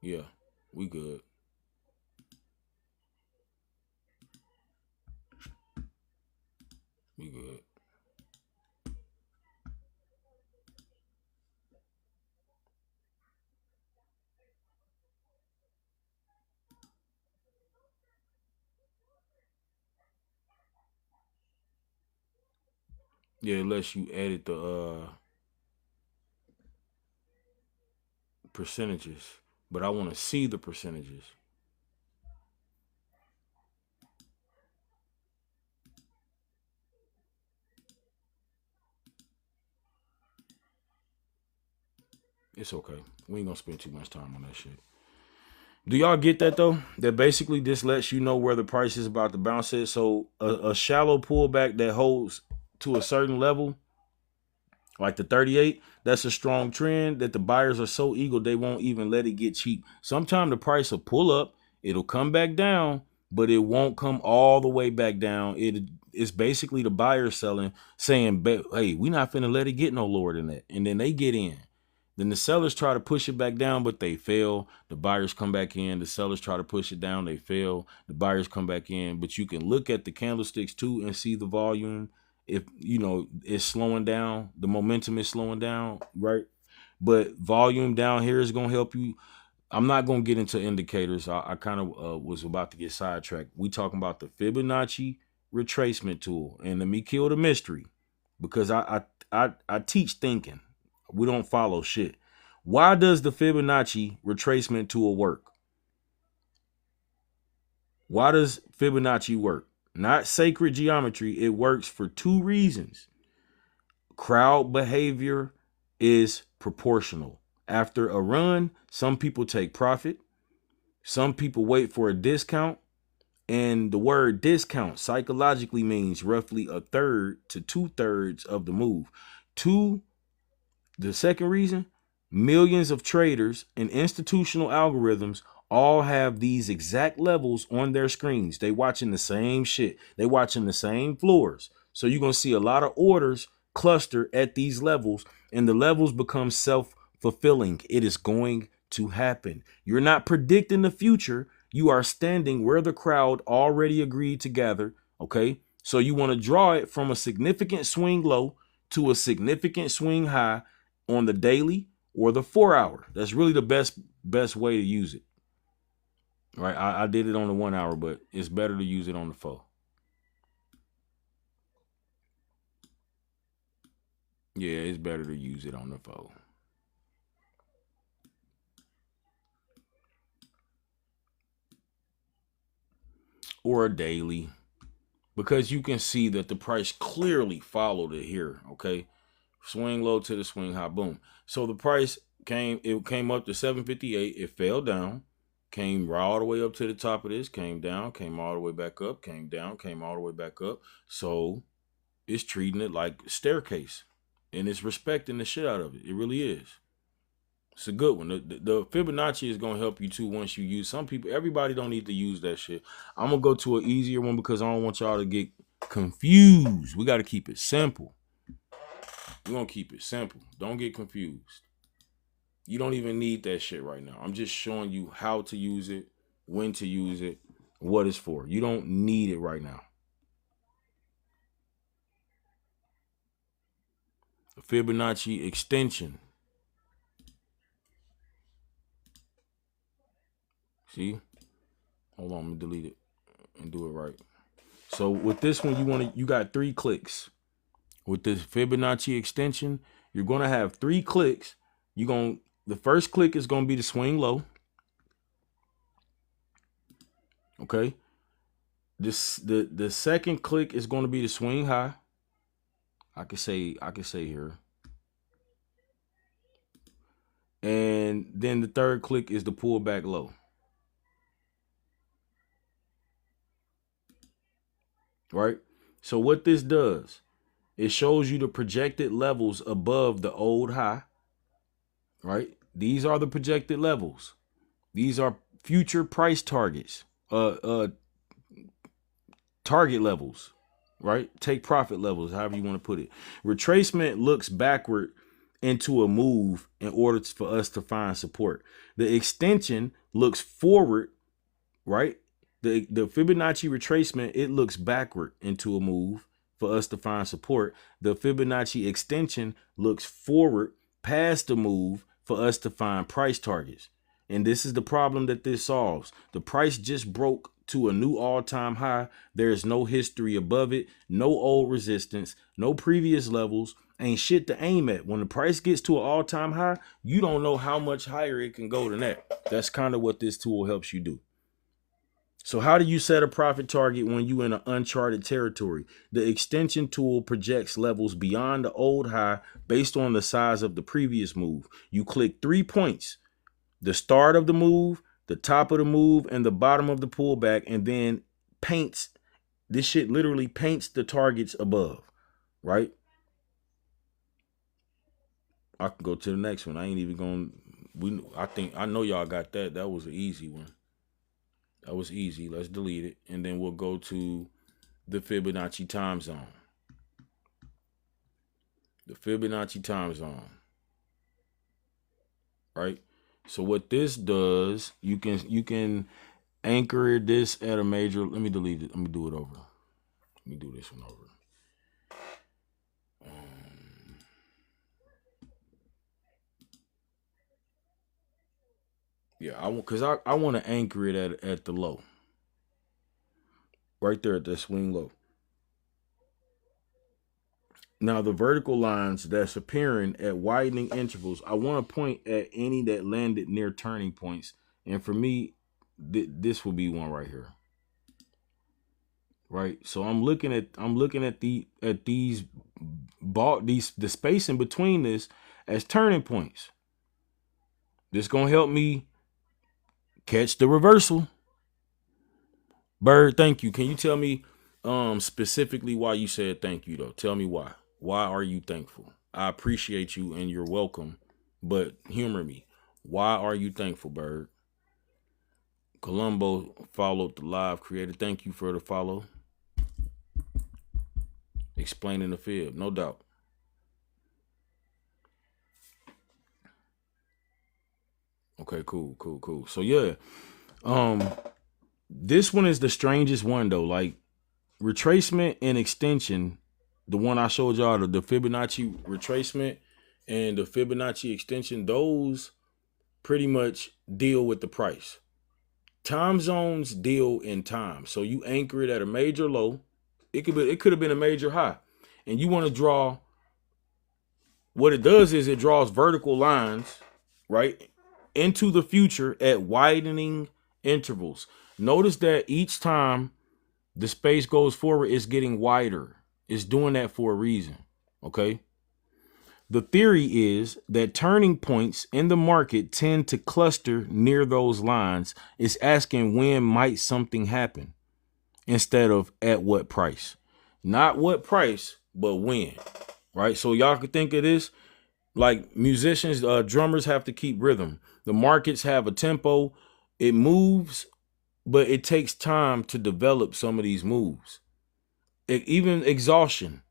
Yeah, we good. We good. Yeah, unless you edit the percentages, but I want to see the percentages. It's okay. We ain't gonna spend too much time on that shit. Do y'all get that though? That basically just lets you know where the price is about to bounce at. So a shallow pullback that holds to a certain level, like the 38, that's a strong trend that the buyers are so eager they won't even let it get cheap. Sometimes the price will pull up, it'll come back down, but it won't come all the way back down. It's basically the buyer selling, saying, hey, we're not finna let it get no lower than that. And then they get in. Then the sellers try to push it back down, but they fail. The buyers come back in. The sellers try to push it down. They fail. The buyers come back in. But you can look at the candlesticks too and see the volume. If, it's slowing down, the momentum is slowing down, right? But volume down here is going to help you. I'm not going to get into indicators. I kind of was about to get sidetracked. We talking about the Fibonacci retracement tool. And let me kill the mystery because I teach thinking. We don't follow shit. Why does the Fibonacci retracement tool work? Why does Fibonacci work? Not sacred geometry. It works for 2 reasons. Crowd behavior is proportional. After a run, some people take profit. Some people wait for a discount. And the word discount psychologically means roughly 1/3 to 2/3 of the move. The second reason, millions of traders and institutional algorithms all have these exact levels on their screens. They watching the same shit. They watching the same floors. So you're going to see a lot of orders cluster at these levels, and the levels become self-fulfilling. It is going to happen. You're not predicting the future. You are standing where the crowd already agreed to gather. Okay, so you want to draw it from a significant swing low to a significant swing high on the daily or the 4-hour. That's really the best way to use it. Right, I did it on the 1 hour, but it's better to use it on the 4. Yeah, it's better to use it on the 4. Or a daily, because you can see that the price clearly followed it here. Okay, swing low to the swing high, boom. So the price came up to 758. It fell down, came right all the way up to the top of this, came down, came all the way back up, came down, came all the way back up. So it's treating it like staircase, and it's respecting the shit out of it. It really is. It's a good one. The Fibonacci is going to help you too once you use. Some people, everybody don't need to use that shit. I'm going to go to an easier one because I don't want y'all to get confused. We got to keep it simple. We're going to keep it simple. Don't get confused. You don't even need that shit right now. I'm just showing you how to use it, when to use it, what it's for. You don't need it right now. The Fibonacci extension. See? Hold on, I'm gonna delete it and do it right. So with this one, you got 3 clicks. With this Fibonacci extension, you're gonna have 3 clicks. The first click is gonna be the swing low. Okay. The second click is gonna be the swing high. I could say here. And then the third click is the pullback low. Right? So what this does, it shows you the projected levels above the old high. Right? These are the projected levels. These are future price targets. Target levels. Right? Take profit levels, however you want to put it. Retracement looks backward into a move in order for us to find support. The extension looks forward, right? The Fibonacci retracement, it looks backward into a move for us to find support. The Fibonacci extension looks forward past the move for us to find price targets. And this is the problem that this solves. The price just broke to a new all-time high. There is no history above it, no old resistance, no previous levels, ain't shit to aim at. When the price gets to an all-time high, you don't know how much higher it can go than that. That's kind of what this tool helps you do. So how do you set a profit target when you in an uncharted territory? The extension tool projects levels beyond the old high based on the size of the previous move. You click 3 points, the start of the move, the top of the move, and the bottom of the pullback, and then paints. This shit literally paints the targets above, right? I can go to the next one. I ain't even going. I know y'all got that. That was an easy one. That was easy. Let's delete it. And then we'll go to the Fibonacci time zone. The Fibonacci time zone. Right? So what this does, you can anchor this at a major. Let me delete it. Let me do it over. Let me do this one over. Yeah, I want to anchor it at the low. Right there at the swing low. Now the vertical lines that's appearing at widening intervals, I want to point at any that landed near turning points. And for me, this will be one right here. Right. So I'm looking at the space in between this as turning points. This gonna help me catch the reversal. Bird, thank you. Can you tell me specifically why you said thank you though? Tell me why. Why are you thankful? I appreciate you and you're welcome, but humor me. Why are you thankful, Bird? Colombo followed the live creator. Thank you for the follow. Explaining the fib, no doubt. Okay, cool. So yeah, this one is the strangest one though. Like retracement and extension, the one I showed y'all, the Fibonacci retracement and the Fibonacci extension, those pretty much deal with the price. Time zones deal in time. So you anchor it at a major low. It could have been a major high. And you want to draw, what it does is it draws vertical lines, right, into the future at widening intervals. Notice that each time the space goes forward, it's getting wider. It's doing that for a reason. Okay. The theory is that turning points in the market tend to cluster near those lines. It's asking when might something happen instead of at what price. Not what price, but when. Right? So y'all could think of this like musicians, drummers have to keep rhythm. The markets have a tempo. It moves, but it takes time to develop some of these moves. Even exhaustion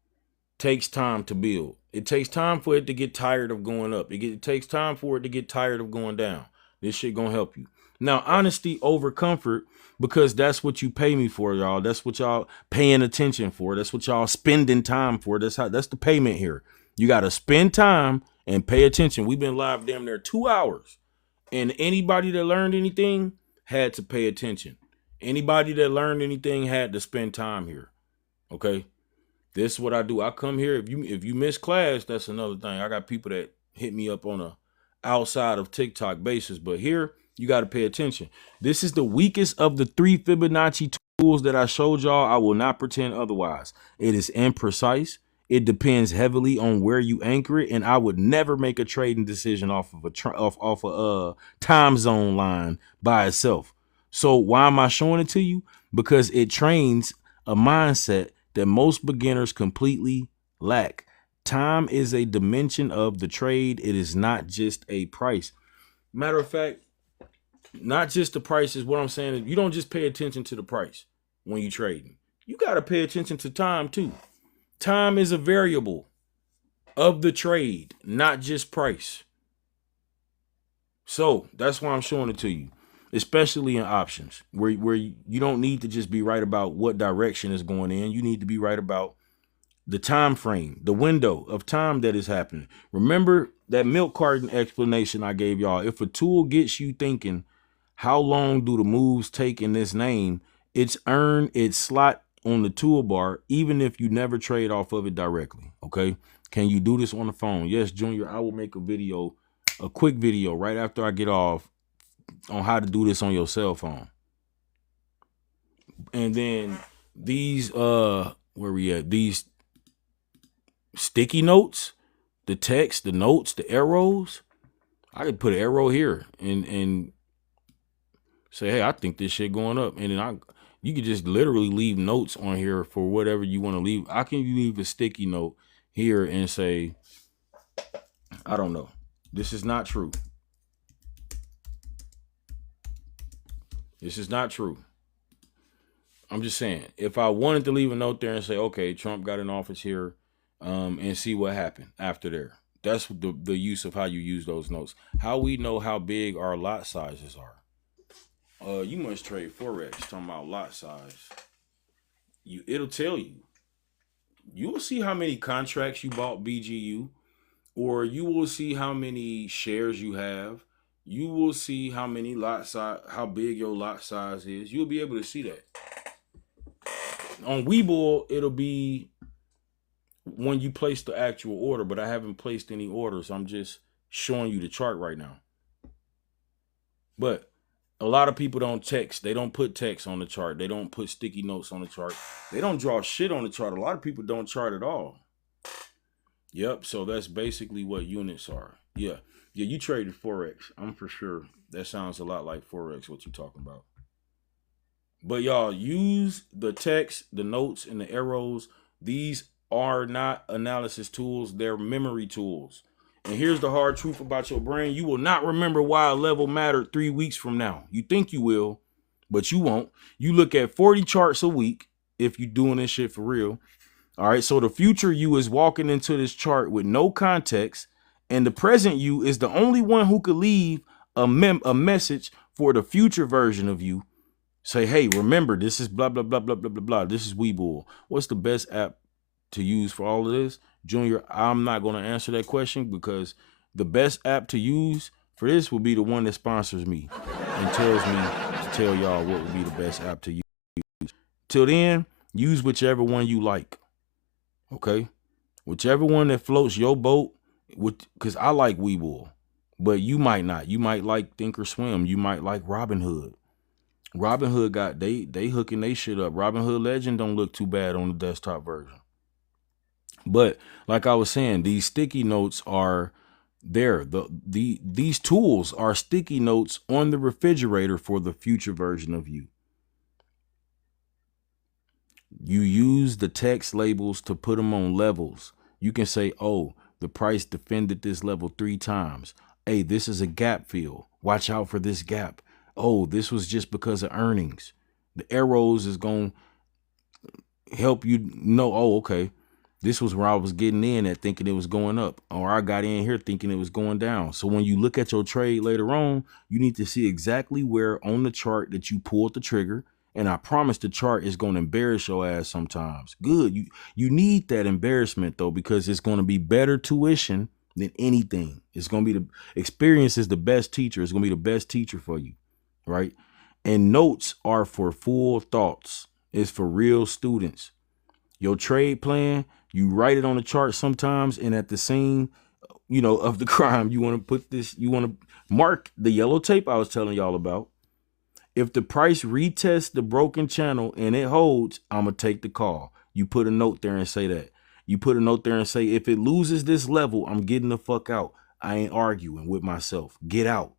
takes time to build. It takes time for it to get tired of going up. It takes time for it to get tired of going down. This shit gonna help you. Now, honesty over comfort, because that's what you pay me for, y'all. That's what y'all paying attention for. That's what y'all spending time for. That's the payment here. You got to spend time and pay attention. We've been live damn near 2 hours. And anybody that learned anything had to pay attention. Anybody that learned anything had to spend time here. Okay? This is what I do. I come here. If you miss class, that's another thing. I got people that hit me up on a outside of TikTok basis, but here you got to pay attention. This is the weakest of the 3 Fibonacci tools that I showed y'all. I will not pretend otherwise. It is imprecise. It depends heavily on where you anchor it, and I would never make a trading decision off of a time zone line by itself. So why am I showing it to you? Because it trains a mindset that most beginners completely lack. Time is a dimension of the trade. It is not just a price. Matter of fact, not just the price is what I'm saying. You don't just pay attention to the price when you're trading. You got to pay attention to time too. Time is a variable of the trade, not just price. So that's why I'm showing it to you, especially in options where you don't need to just be right about what direction is going in. You need to be right about the time frame, the window of time that is happening. Remember that milk carton explanation I gave y'all. If a tool gets you thinking, how long do the moves take in this name? It's earned its slot on the toolbar, even if you never trade off of it directly. Okay. Can you do this on the phone? Yes, Junior, I will make a quick video right after I get off on how to do this on your cell phone. And then these, where we at? These sticky notes, the text, the notes, the arrows. I could put an arrow here and say, hey, I think this shit going up. And then you could just literally leave notes on here for whatever you want to leave. I can leave a sticky note here and say, I don't know. This is not true. This is not true. I'm just saying, if I wanted to leave a note there and say, okay, Trump got in office here, and see what happened after there. That's the use of how you use those notes. How we know how big our lot sizes are. You must trade Forex, talking about lot size. It'll tell you. You will see how many contracts you bought BGU, or you will see how many shares you have. You will see how many lot size, how big your lot size is. You'll be able to see that. On Webull, it'll be when you place the actual order, but I haven't placed any orders. I'm just showing you the chart right now. But a lot of people don't text. They don't put text on the chart. They don't put sticky notes on the chart. They don't draw shit on the chart. A lot of people don't chart at all. Yep. So that's basically what units are. Yeah. Yeah. You traded Forex. I'm for sure. That sounds a lot like Forex, what you're talking about. But y'all use the text, the notes, and the arrows. These are not analysis tools. They're memory tools. And here's the hard truth about your brain. You will not remember why a level mattered 3 weeks from now. You think you will, but you won't. You look at 40 charts a week if you're doing this shit for real. All right. So the future you is walking into this chart with no context, and the present you is the only one who could leave a message for the future version of you. Say, hey, remember, this is blah, blah, blah, blah, blah, blah, blah. This is Webull. What's the best app to use for all of this? Junior, I'm not going to answer that question because the best app to use for this will be the one that sponsors me and tells me to tell y'all what would be the best app to use. Till then, use whichever one you like. Okay? Whichever one that floats your boat, because I like Webull, but you might not. You might like Thinkorswim. You might like Robinhood. Robinhood got they hooking they shit up. Robinhood Legend don't look too bad on the desktop version. But like I was saying, these sticky notes are there. These tools are sticky notes on the refrigerator for the future version of you. You use the text labels to put them on levels. You can say, oh, the price defended this level 3 times. Hey, this is a gap fill. Watch out for this gap. Oh, this was just because of earnings. The arrows is going to help you know, oh, okay, this was where I was getting in at thinking it was going up, or I got in here thinking it was going down. So when you look at your trade later on, you need to see exactly where on the chart that you pulled the trigger. And I promise the chart is going to embarrass your ass sometimes. Good. You need that embarrassment, though, because it's going to be better tuition than anything. It's going to be the experience is the best teacher. It's going to be the best teacher for you. Right? And notes are for full thoughts. It's for real students. Your trade plan, you write it on the chart sometimes, and at the scene, of the crime, you want to put this, you want to mark the yellow tape I was telling y'all about. If the price retests the broken channel and it holds, I'm going to take the call. You put a note there and say that. You put a note there and say, if it loses this level, I'm getting the fuck out. I ain't arguing with myself. Get out.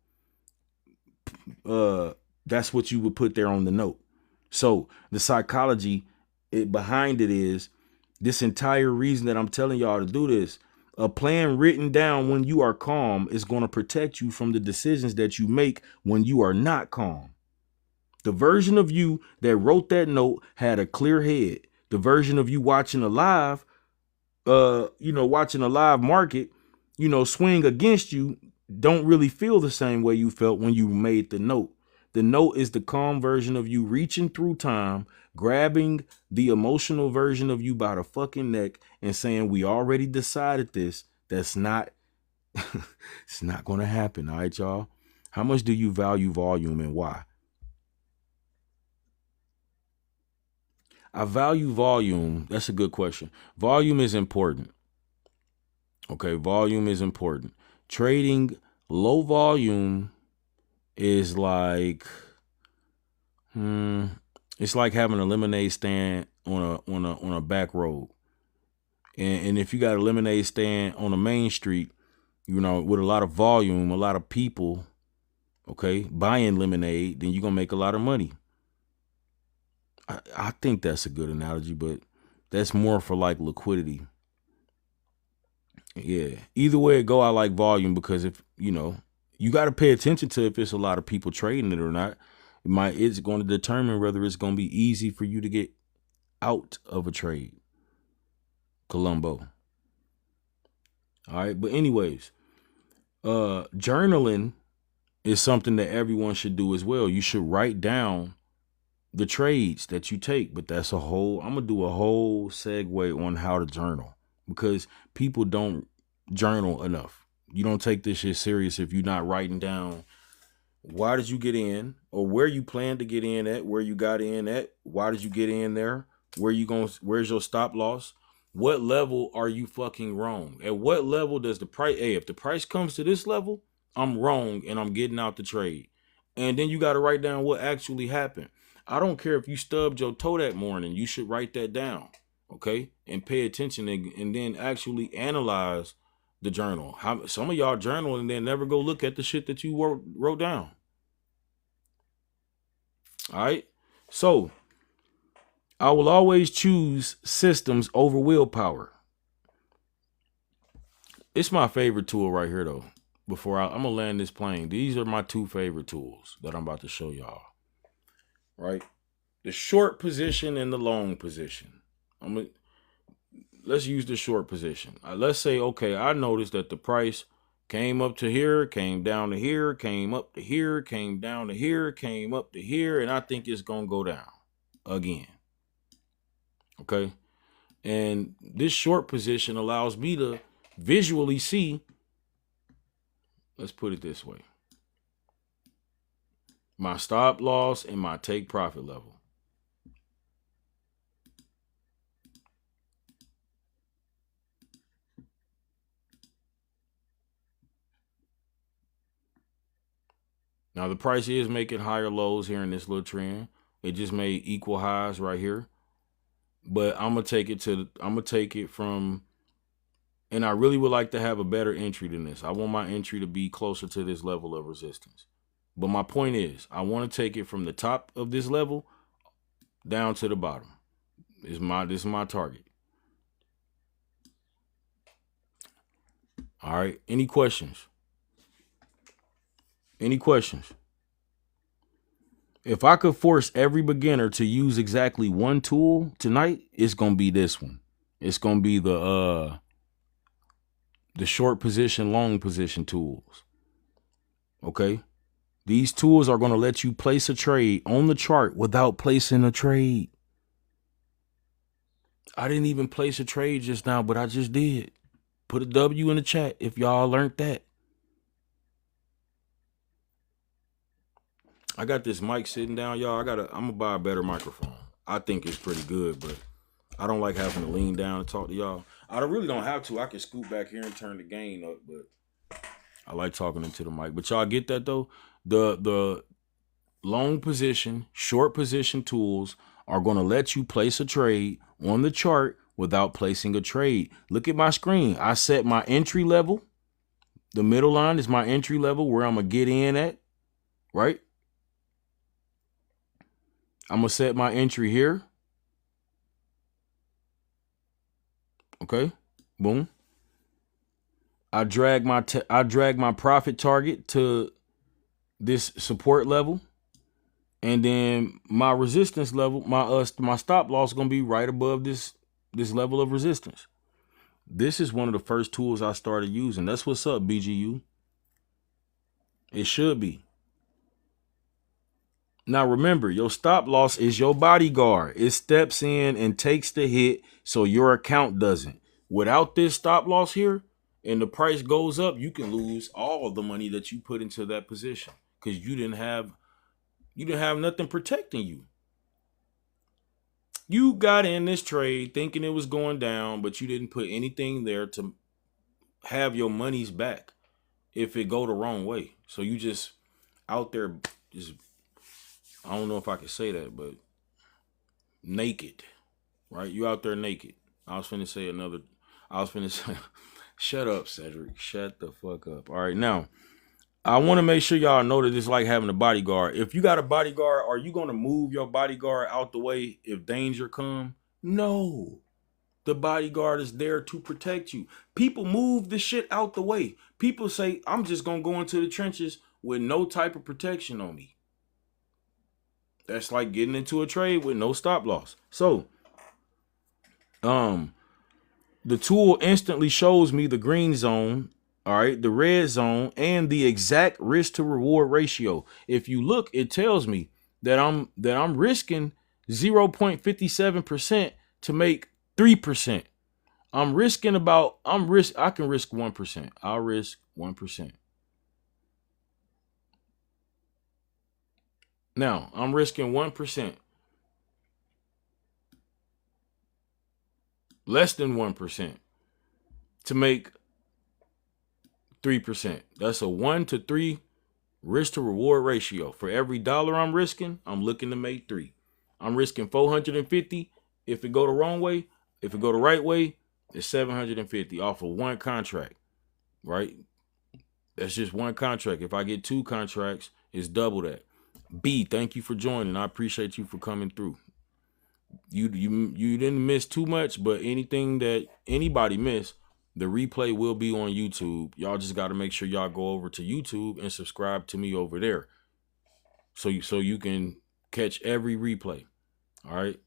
That's what you would put there on the note. So the psychology behind it is this entire reason that I'm telling y'all to do this. A plan written down when you are calm is going to protect you from the decisions that you make when you are not calm. The version of you that wrote that note had a clear head. The version of you watching a live, watching a live market, swing against you, don't really feel the same way you felt when you made the note. The note is the calm version of you reaching through time, grabbing the emotional version of you by the fucking neck and saying, we already decided this. That's not, it's not going to happen. All right, y'all. How much do you value volume and why? I value volume. That's a good question. Volume is important. Okay, volume is important. Trading low volume is like, it's like having a lemonade stand on a back road. And if you got a lemonade stand on a main street, with a lot of volume, a lot of people, okay, buying lemonade, then you're gonna make a lot of money. I think that's a good analogy, but that's more for like liquidity. Yeah. Either way it go, I like volume because if, you got to pay attention to if it's a lot of people trading it or not. It's going to determine whether it's going to be easy for you to get out of a trade. Columbo. All right. But anyways, journaling is something that everyone should do as well. You should write down the trades that you take, but I'm going to do a whole segue on how to journal because people don't journal enough. You don't take this shit serious if you're not writing down why did you get in or where you plan to get in at, where you got in at, why did you get in there, where's your stop loss, what level are you fucking wrong, at what level does the price, if the price comes to this level, I'm wrong and I'm getting out the trade. And then you got to write down what actually happened. I don't care if you stubbed your toe that morning. You should write that down, okay? And pay attention and then actually analyze the journal. Some of y'all journal and then never go look at the shit that you wrote down. All right? So, I will always choose systems over willpower. It's my favorite tool right here, though. Before I'm going to land this plane. These are my 2 favorite tools that I'm about to show y'all. Right? The short position and the long position. Let's use the short position. Let's say, okay, I noticed that the price Came up to here, came down to here, came up to here, came down to here, came up to here, and I think it's going to go down again. Okay? And this short position allows me to visually see, let's put it this way, my stop loss and my take profit level. Now the price is making higher lows here in this little trend. It just made equal highs right here. But I'm gonna take it from, and I really would like to have a better entry than this. I want my entry to be closer to this level of resistance. But my point is, I want to take it from the top of this level down to the bottom. This is my target. All right. Any questions? Any questions? If I could force every beginner to use exactly one tool tonight, it's gonna be this one. It's gonna be the short position, long position tools. Okay? These tools are gonna let you place a trade on the chart without placing a trade. I didn't even place a trade just now, but I just did. Put a W in the chat if y'all learned that. I got this mic sitting down, y'all. I'm gonna buy a better microphone. I think it's pretty good, but I don't like having to lean down and talk to y'all. I really don't have to. I can scoot back here and turn the gain up, but I like talking into the mic. But y'all get that though? The long position, short position tools are going to let you place a trade on the chart without placing a trade. Look at my screen. I set my entry level. The middle line is my entry level where I'm going to get in at, right? I'm going to set my entry here. Okay, boom. I drag my profit target to this support level. And then my resistance level, my stop loss is going to be right above this level of resistance. This is one of the first tools I started using. That's what's up, BGU. It should be. Now remember, your stop loss is your bodyguard. It steps in and takes the hit so your account doesn't. Without this stop loss here and the price goes up, you can lose all of the money that you put into that position because you didn't have nothing protecting you. You got in this trade thinking it was going down, but you didn't put anything there to have your monies back if it go the wrong way. So you just out there, just, I don't know if I can say that, but naked, right? You out there naked. I was finna say, shut up, Cedric. Shut the fuck up. All right, now, I want to make sure y'all know that it's like having a bodyguard. If you got a bodyguard, are you going to move your bodyguard out the way if danger come? No. The bodyguard is there to protect you. People move the shit out the way. People say, I'm just going to go into the trenches with no type of protection on me. That's like getting into a trade with no stop loss. So, the tool instantly shows me the green zone, all right, the red zone, and the exact risk to reward ratio. If you look, it tells me that I'm risking 0.57% to make 3%. I can risk 1%. I'll risk 1%. Now, I'm risking 1%. Less than 1% to make 3%. That's a 1 to 3 risk to reward ratio. For every dollar I'm risking, I'm looking to make 3. I'm risking 450. If it go the wrong way, if it go the right way, it's 750 off of one contract, right? That's just one contract. If I get 2 contracts, it's double that. B, thank you for joining. I appreciate you for coming through. You didn't miss too much, but anything that anybody missed, the replay will be on YouTube. Y'all just got to make sure y'all go over to YouTube and subscribe to me over there, so you can catch every replay. All right.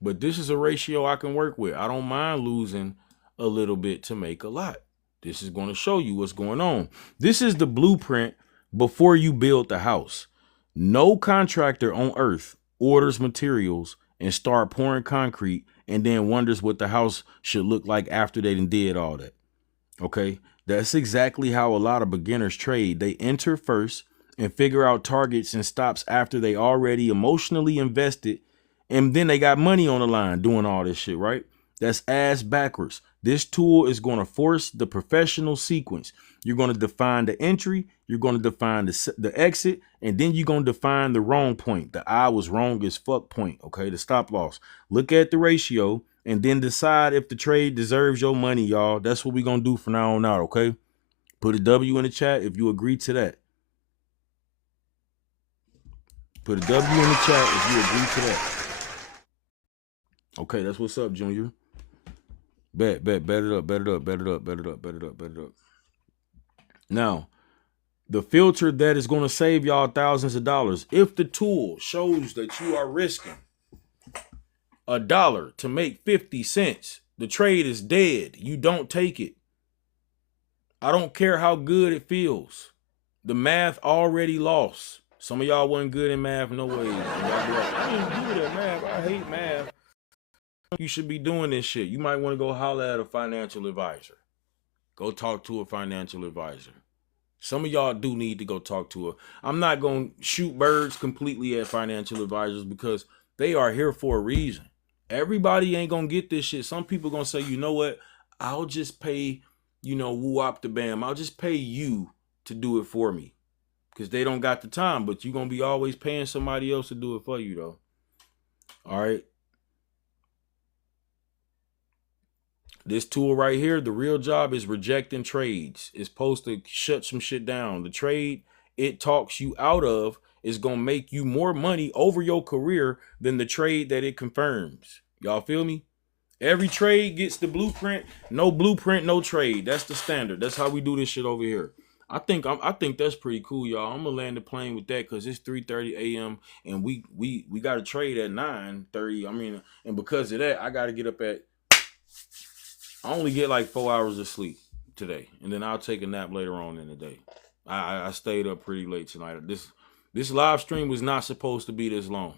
But this is a ratio I can work with. I don't mind losing a little bit to make a lot. This is going to show you what's going on. This is the blueprint before you build the house. No contractor on earth orders materials and start pouring concrete and then wonders what the house should look like after they did all that. Okay, that's exactly how a lot of beginners trade. They enter first and figure out targets and stops after they already emotionally invested, and then they got money on the line doing all this shit, right? That's ass backwards. This tool is going to force the professional sequence. You're going to define the entry, you're going to define the exit, and then you're going to define the wrong point, the I was wrong as fuck point, okay, the stop loss. Look at the ratio and then decide if the trade deserves your money, y'all. That's what we're going to do from now on out, okay? Put a W in the chat if you agree to that. Put a W in the chat if you agree to that. Okay, that's what's up, Junior. Bet it up. Now, the filter that is going to save y'all thousands of dollars, if the tool shows that you are risking $1 to make 50 cents, the trade is dead. You don't take it. I don't care how good it feels. The math already lost. Some of y'all wasn't good in math, no way. Y'all be like, I ain't good at math. I hate math. You should be doing this shit. You might want to go holler at a financial advisor. Go talk to a financial advisor. Some of y'all do need to go talk to a. I'm not going to shoot birds completely at financial advisors because they are here for a reason. Everybody ain't going to get this shit. Some people going to say, you know what? I'll just pay, woo up the bam. I'll just pay you to do it for me because they don't got the time, but you're going to be always paying somebody else to do it for you though. All right. This tool right here, the real job is rejecting trades. It's supposed to shut some shit down. The trade it talks you out of is going to make you more money over your career than the trade that it confirms. Y'all feel me? Every trade gets the blueprint. No blueprint, no trade. That's the standard. That's how we do this shit over here. I think that's pretty cool, y'all. I'm gonna land the plane with that because it's 3:30 a.m. and we got to trade at 9:30. I mean, and because of that, I got to get up at. I only get like 4 hours of sleep today, and then I'll take a nap later on in the day. I stayed up pretty late tonight. This live stream was not supposed to be this long.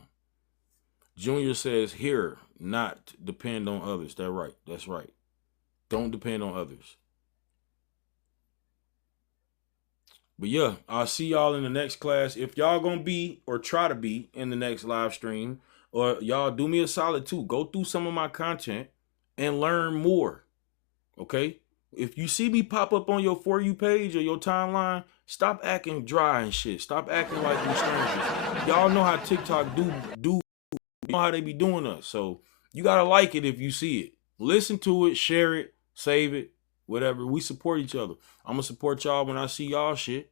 Junior says here, not depend on others. That's right. That's right. Don't depend on others. But yeah, I'll see y'all in the next class. If y'all gonna be or try to be in the next live stream, or y'all do me a solid too, go through some of my content and learn more. Okay, if you see me pop up on your For You page or your timeline, stop acting dry and shit. Stop acting like we strangers. Y'all know how TikTok do. You know how they be doing us. So you gotta like it if you see it. Listen to it, share it, save it, whatever. We support each other. I'm gonna support y'all when I see y'all shit.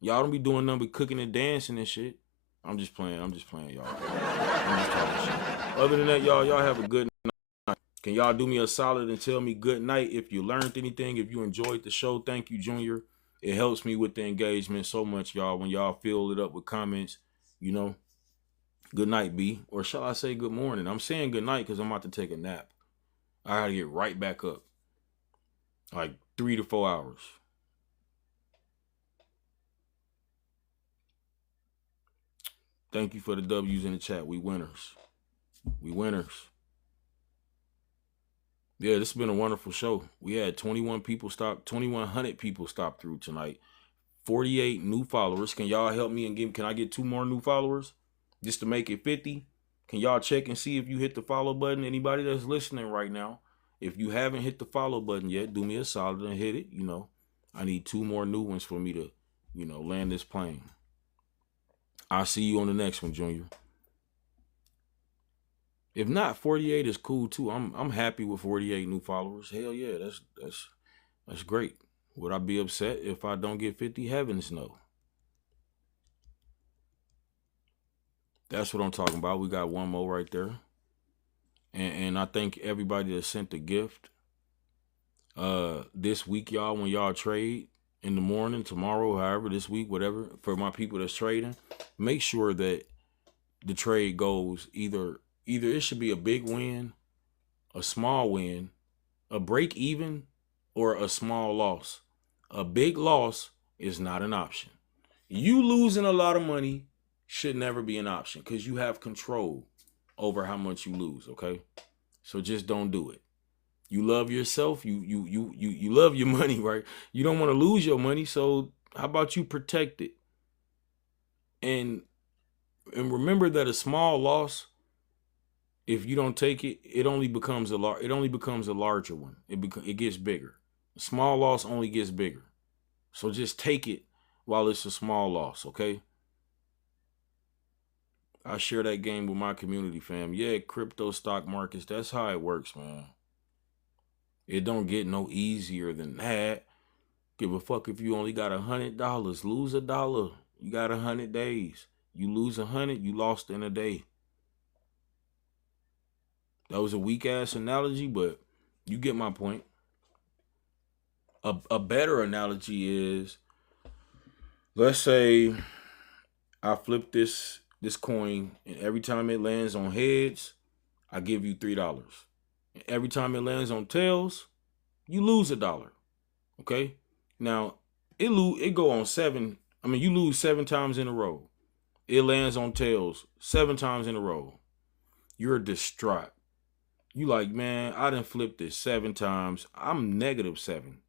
Y'all don't be doing nothing but cooking and dancing and shit. I'm just playing, y'all. I'm just talking shit. Other than that, y'all have a good night. Can y'all do me a solid and tell me good night if you learned anything, if you enjoyed the show? Thank you, Junior. It helps me with the engagement so much, y'all, when y'all fill it up with comments, Good night, B. Or shall I say good morning? I'm saying good night because I'm about to take a nap. I gotta get right back up. Like 3 to 4 hours. Thank you for the W's in the chat. We winners. We winners. Yeah, this has been a wonderful show. We had 2,100 people stop through tonight. 48 new followers. Can y'all help me and can I get 2 more new followers? Just to make it 50. Can y'all check and see if you hit the follow button? Anybody that's listening right now, if you haven't hit the follow button yet, do me a solid and hit it. I need 2 more new ones for me to, land this plane. I'll see you on the next one, Junior. If not, 48 is cool too. I'm happy with 48 new followers. Hell yeah, that's great. Would I be upset if I don't get 50? Heavens no. That's what I'm talking about. We got one more right there. And I thank everybody that sent the gift. This week, y'all, when y'all trade in the morning, tomorrow, however, this week, whatever, for my people that's trading, make sure that the trade goes either it should be a big win, a small win, a break even, or a small loss. A big loss is not an option. You losing a lot of money should never be an option because you have control over how much you lose, okay? So just don't do it. You love yourself, you love your money, right? You don't want to lose your money, so how about you protect it? And remember that a small loss, if you don't take it, it only becomes a larger one. It gets bigger. A small loss only gets bigger. So just take it while it's a small loss, okay? I share that game with my community, fam. Yeah, crypto stock markets, that's how it works, man. It don't get no easier than that. Give a fuck if you only got $100. Lose $1. You got 100 days. You lose 100, you lost in a day. That was a weak ass analogy, but you get my point. A better analogy is, let's say I flip this coin, and every time it lands on heads, I give you $3. And every time it lands on tails, you lose $1. Okay? Now, it go on 7. I mean, you lose 7 times in a row. It lands on tails 7 times in a row. You're distraught. You like, man, I done flipped this 7 times. I'm -7.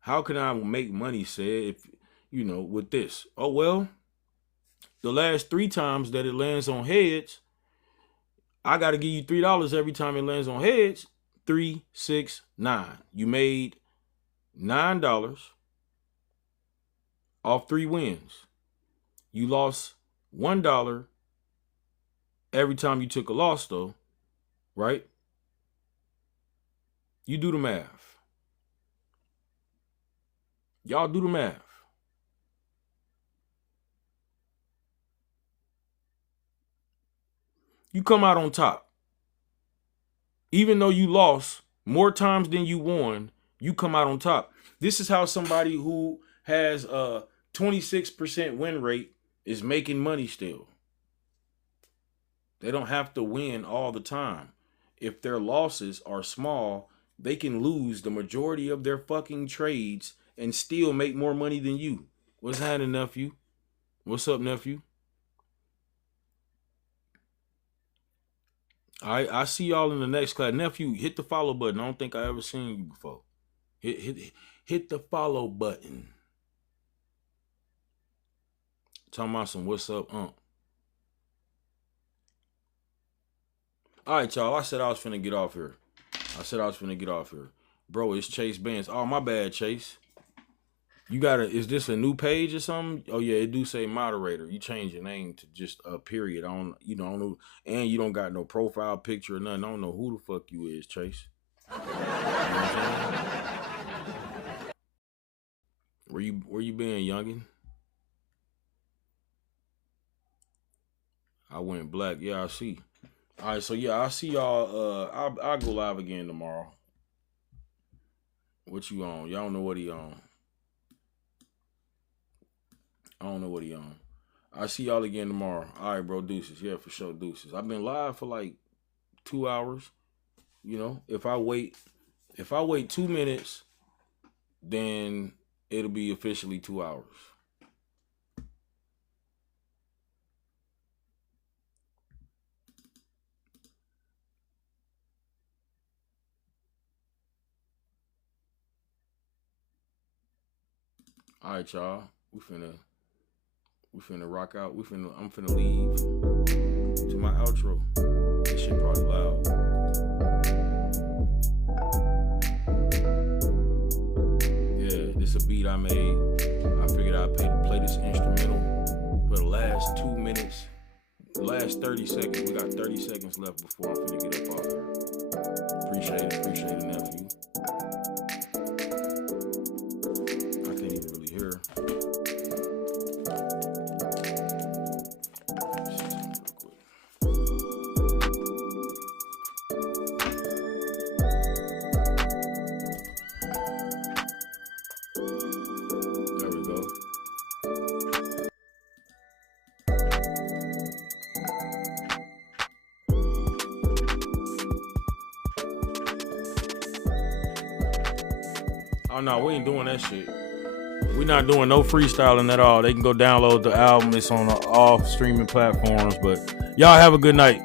How can I make money, say, if, with this? Oh, well, the last 3 times that it lands on heads, I got to give you $3 every time it lands on heads. 3, 6, 9. You made $9 off 3 wins. You lost $1 every time you took a loss, though, right? You do the math. Y'all do the math. You come out on top. Even though you lost more times than you won, you come out on top. This is how somebody who has a 26% win rate is making money still. They don't have to win all the time. If their losses are small, they can lose the majority of their fucking trades and still make more money than you. What's happening, nephew? What's up, nephew? I see y'all in the next class. Nephew, hit the follow button. I don't think I ever seen you before. Hit the follow button. Talking about some what's up, All right, y'all. I said I was finna get off here. Bro, it's Chase Benz. Oh, my bad, Chase. You is this a new page or something? Oh yeah, it do say moderator. You change your name to just a period. I don't know, and you don't got no profile picture or nothing. I don't know who the fuck you is, Chase. You know where you been, youngin? I went black. Yeah, I see. All right, so yeah, I'll see y'all. I'll go live again tomorrow. What you on? Y'all don't know what he on. I don't know what he on. I'll see y'all again tomorrow. All right, bro. Deuces. Yeah, for sure. Deuces. I've been live for like 2 hours. If I wait 2 minutes, then it'll be officially 2 hours. All right, y'all. We finna rock out. I'm finna leave to my outro. This shit probably loud. Yeah, this a beat I made. I figured I'd play this instrumental for the last 2 minutes. The last 30 seconds. We got 30 seconds left before I'm finna get up off here. Appreciate it, nephew. I can't even really hear. Oh no, we ain't doing that shit. We not doing no freestyling at all. They can go download the album. It's on all streaming platforms. But y'all have a good night.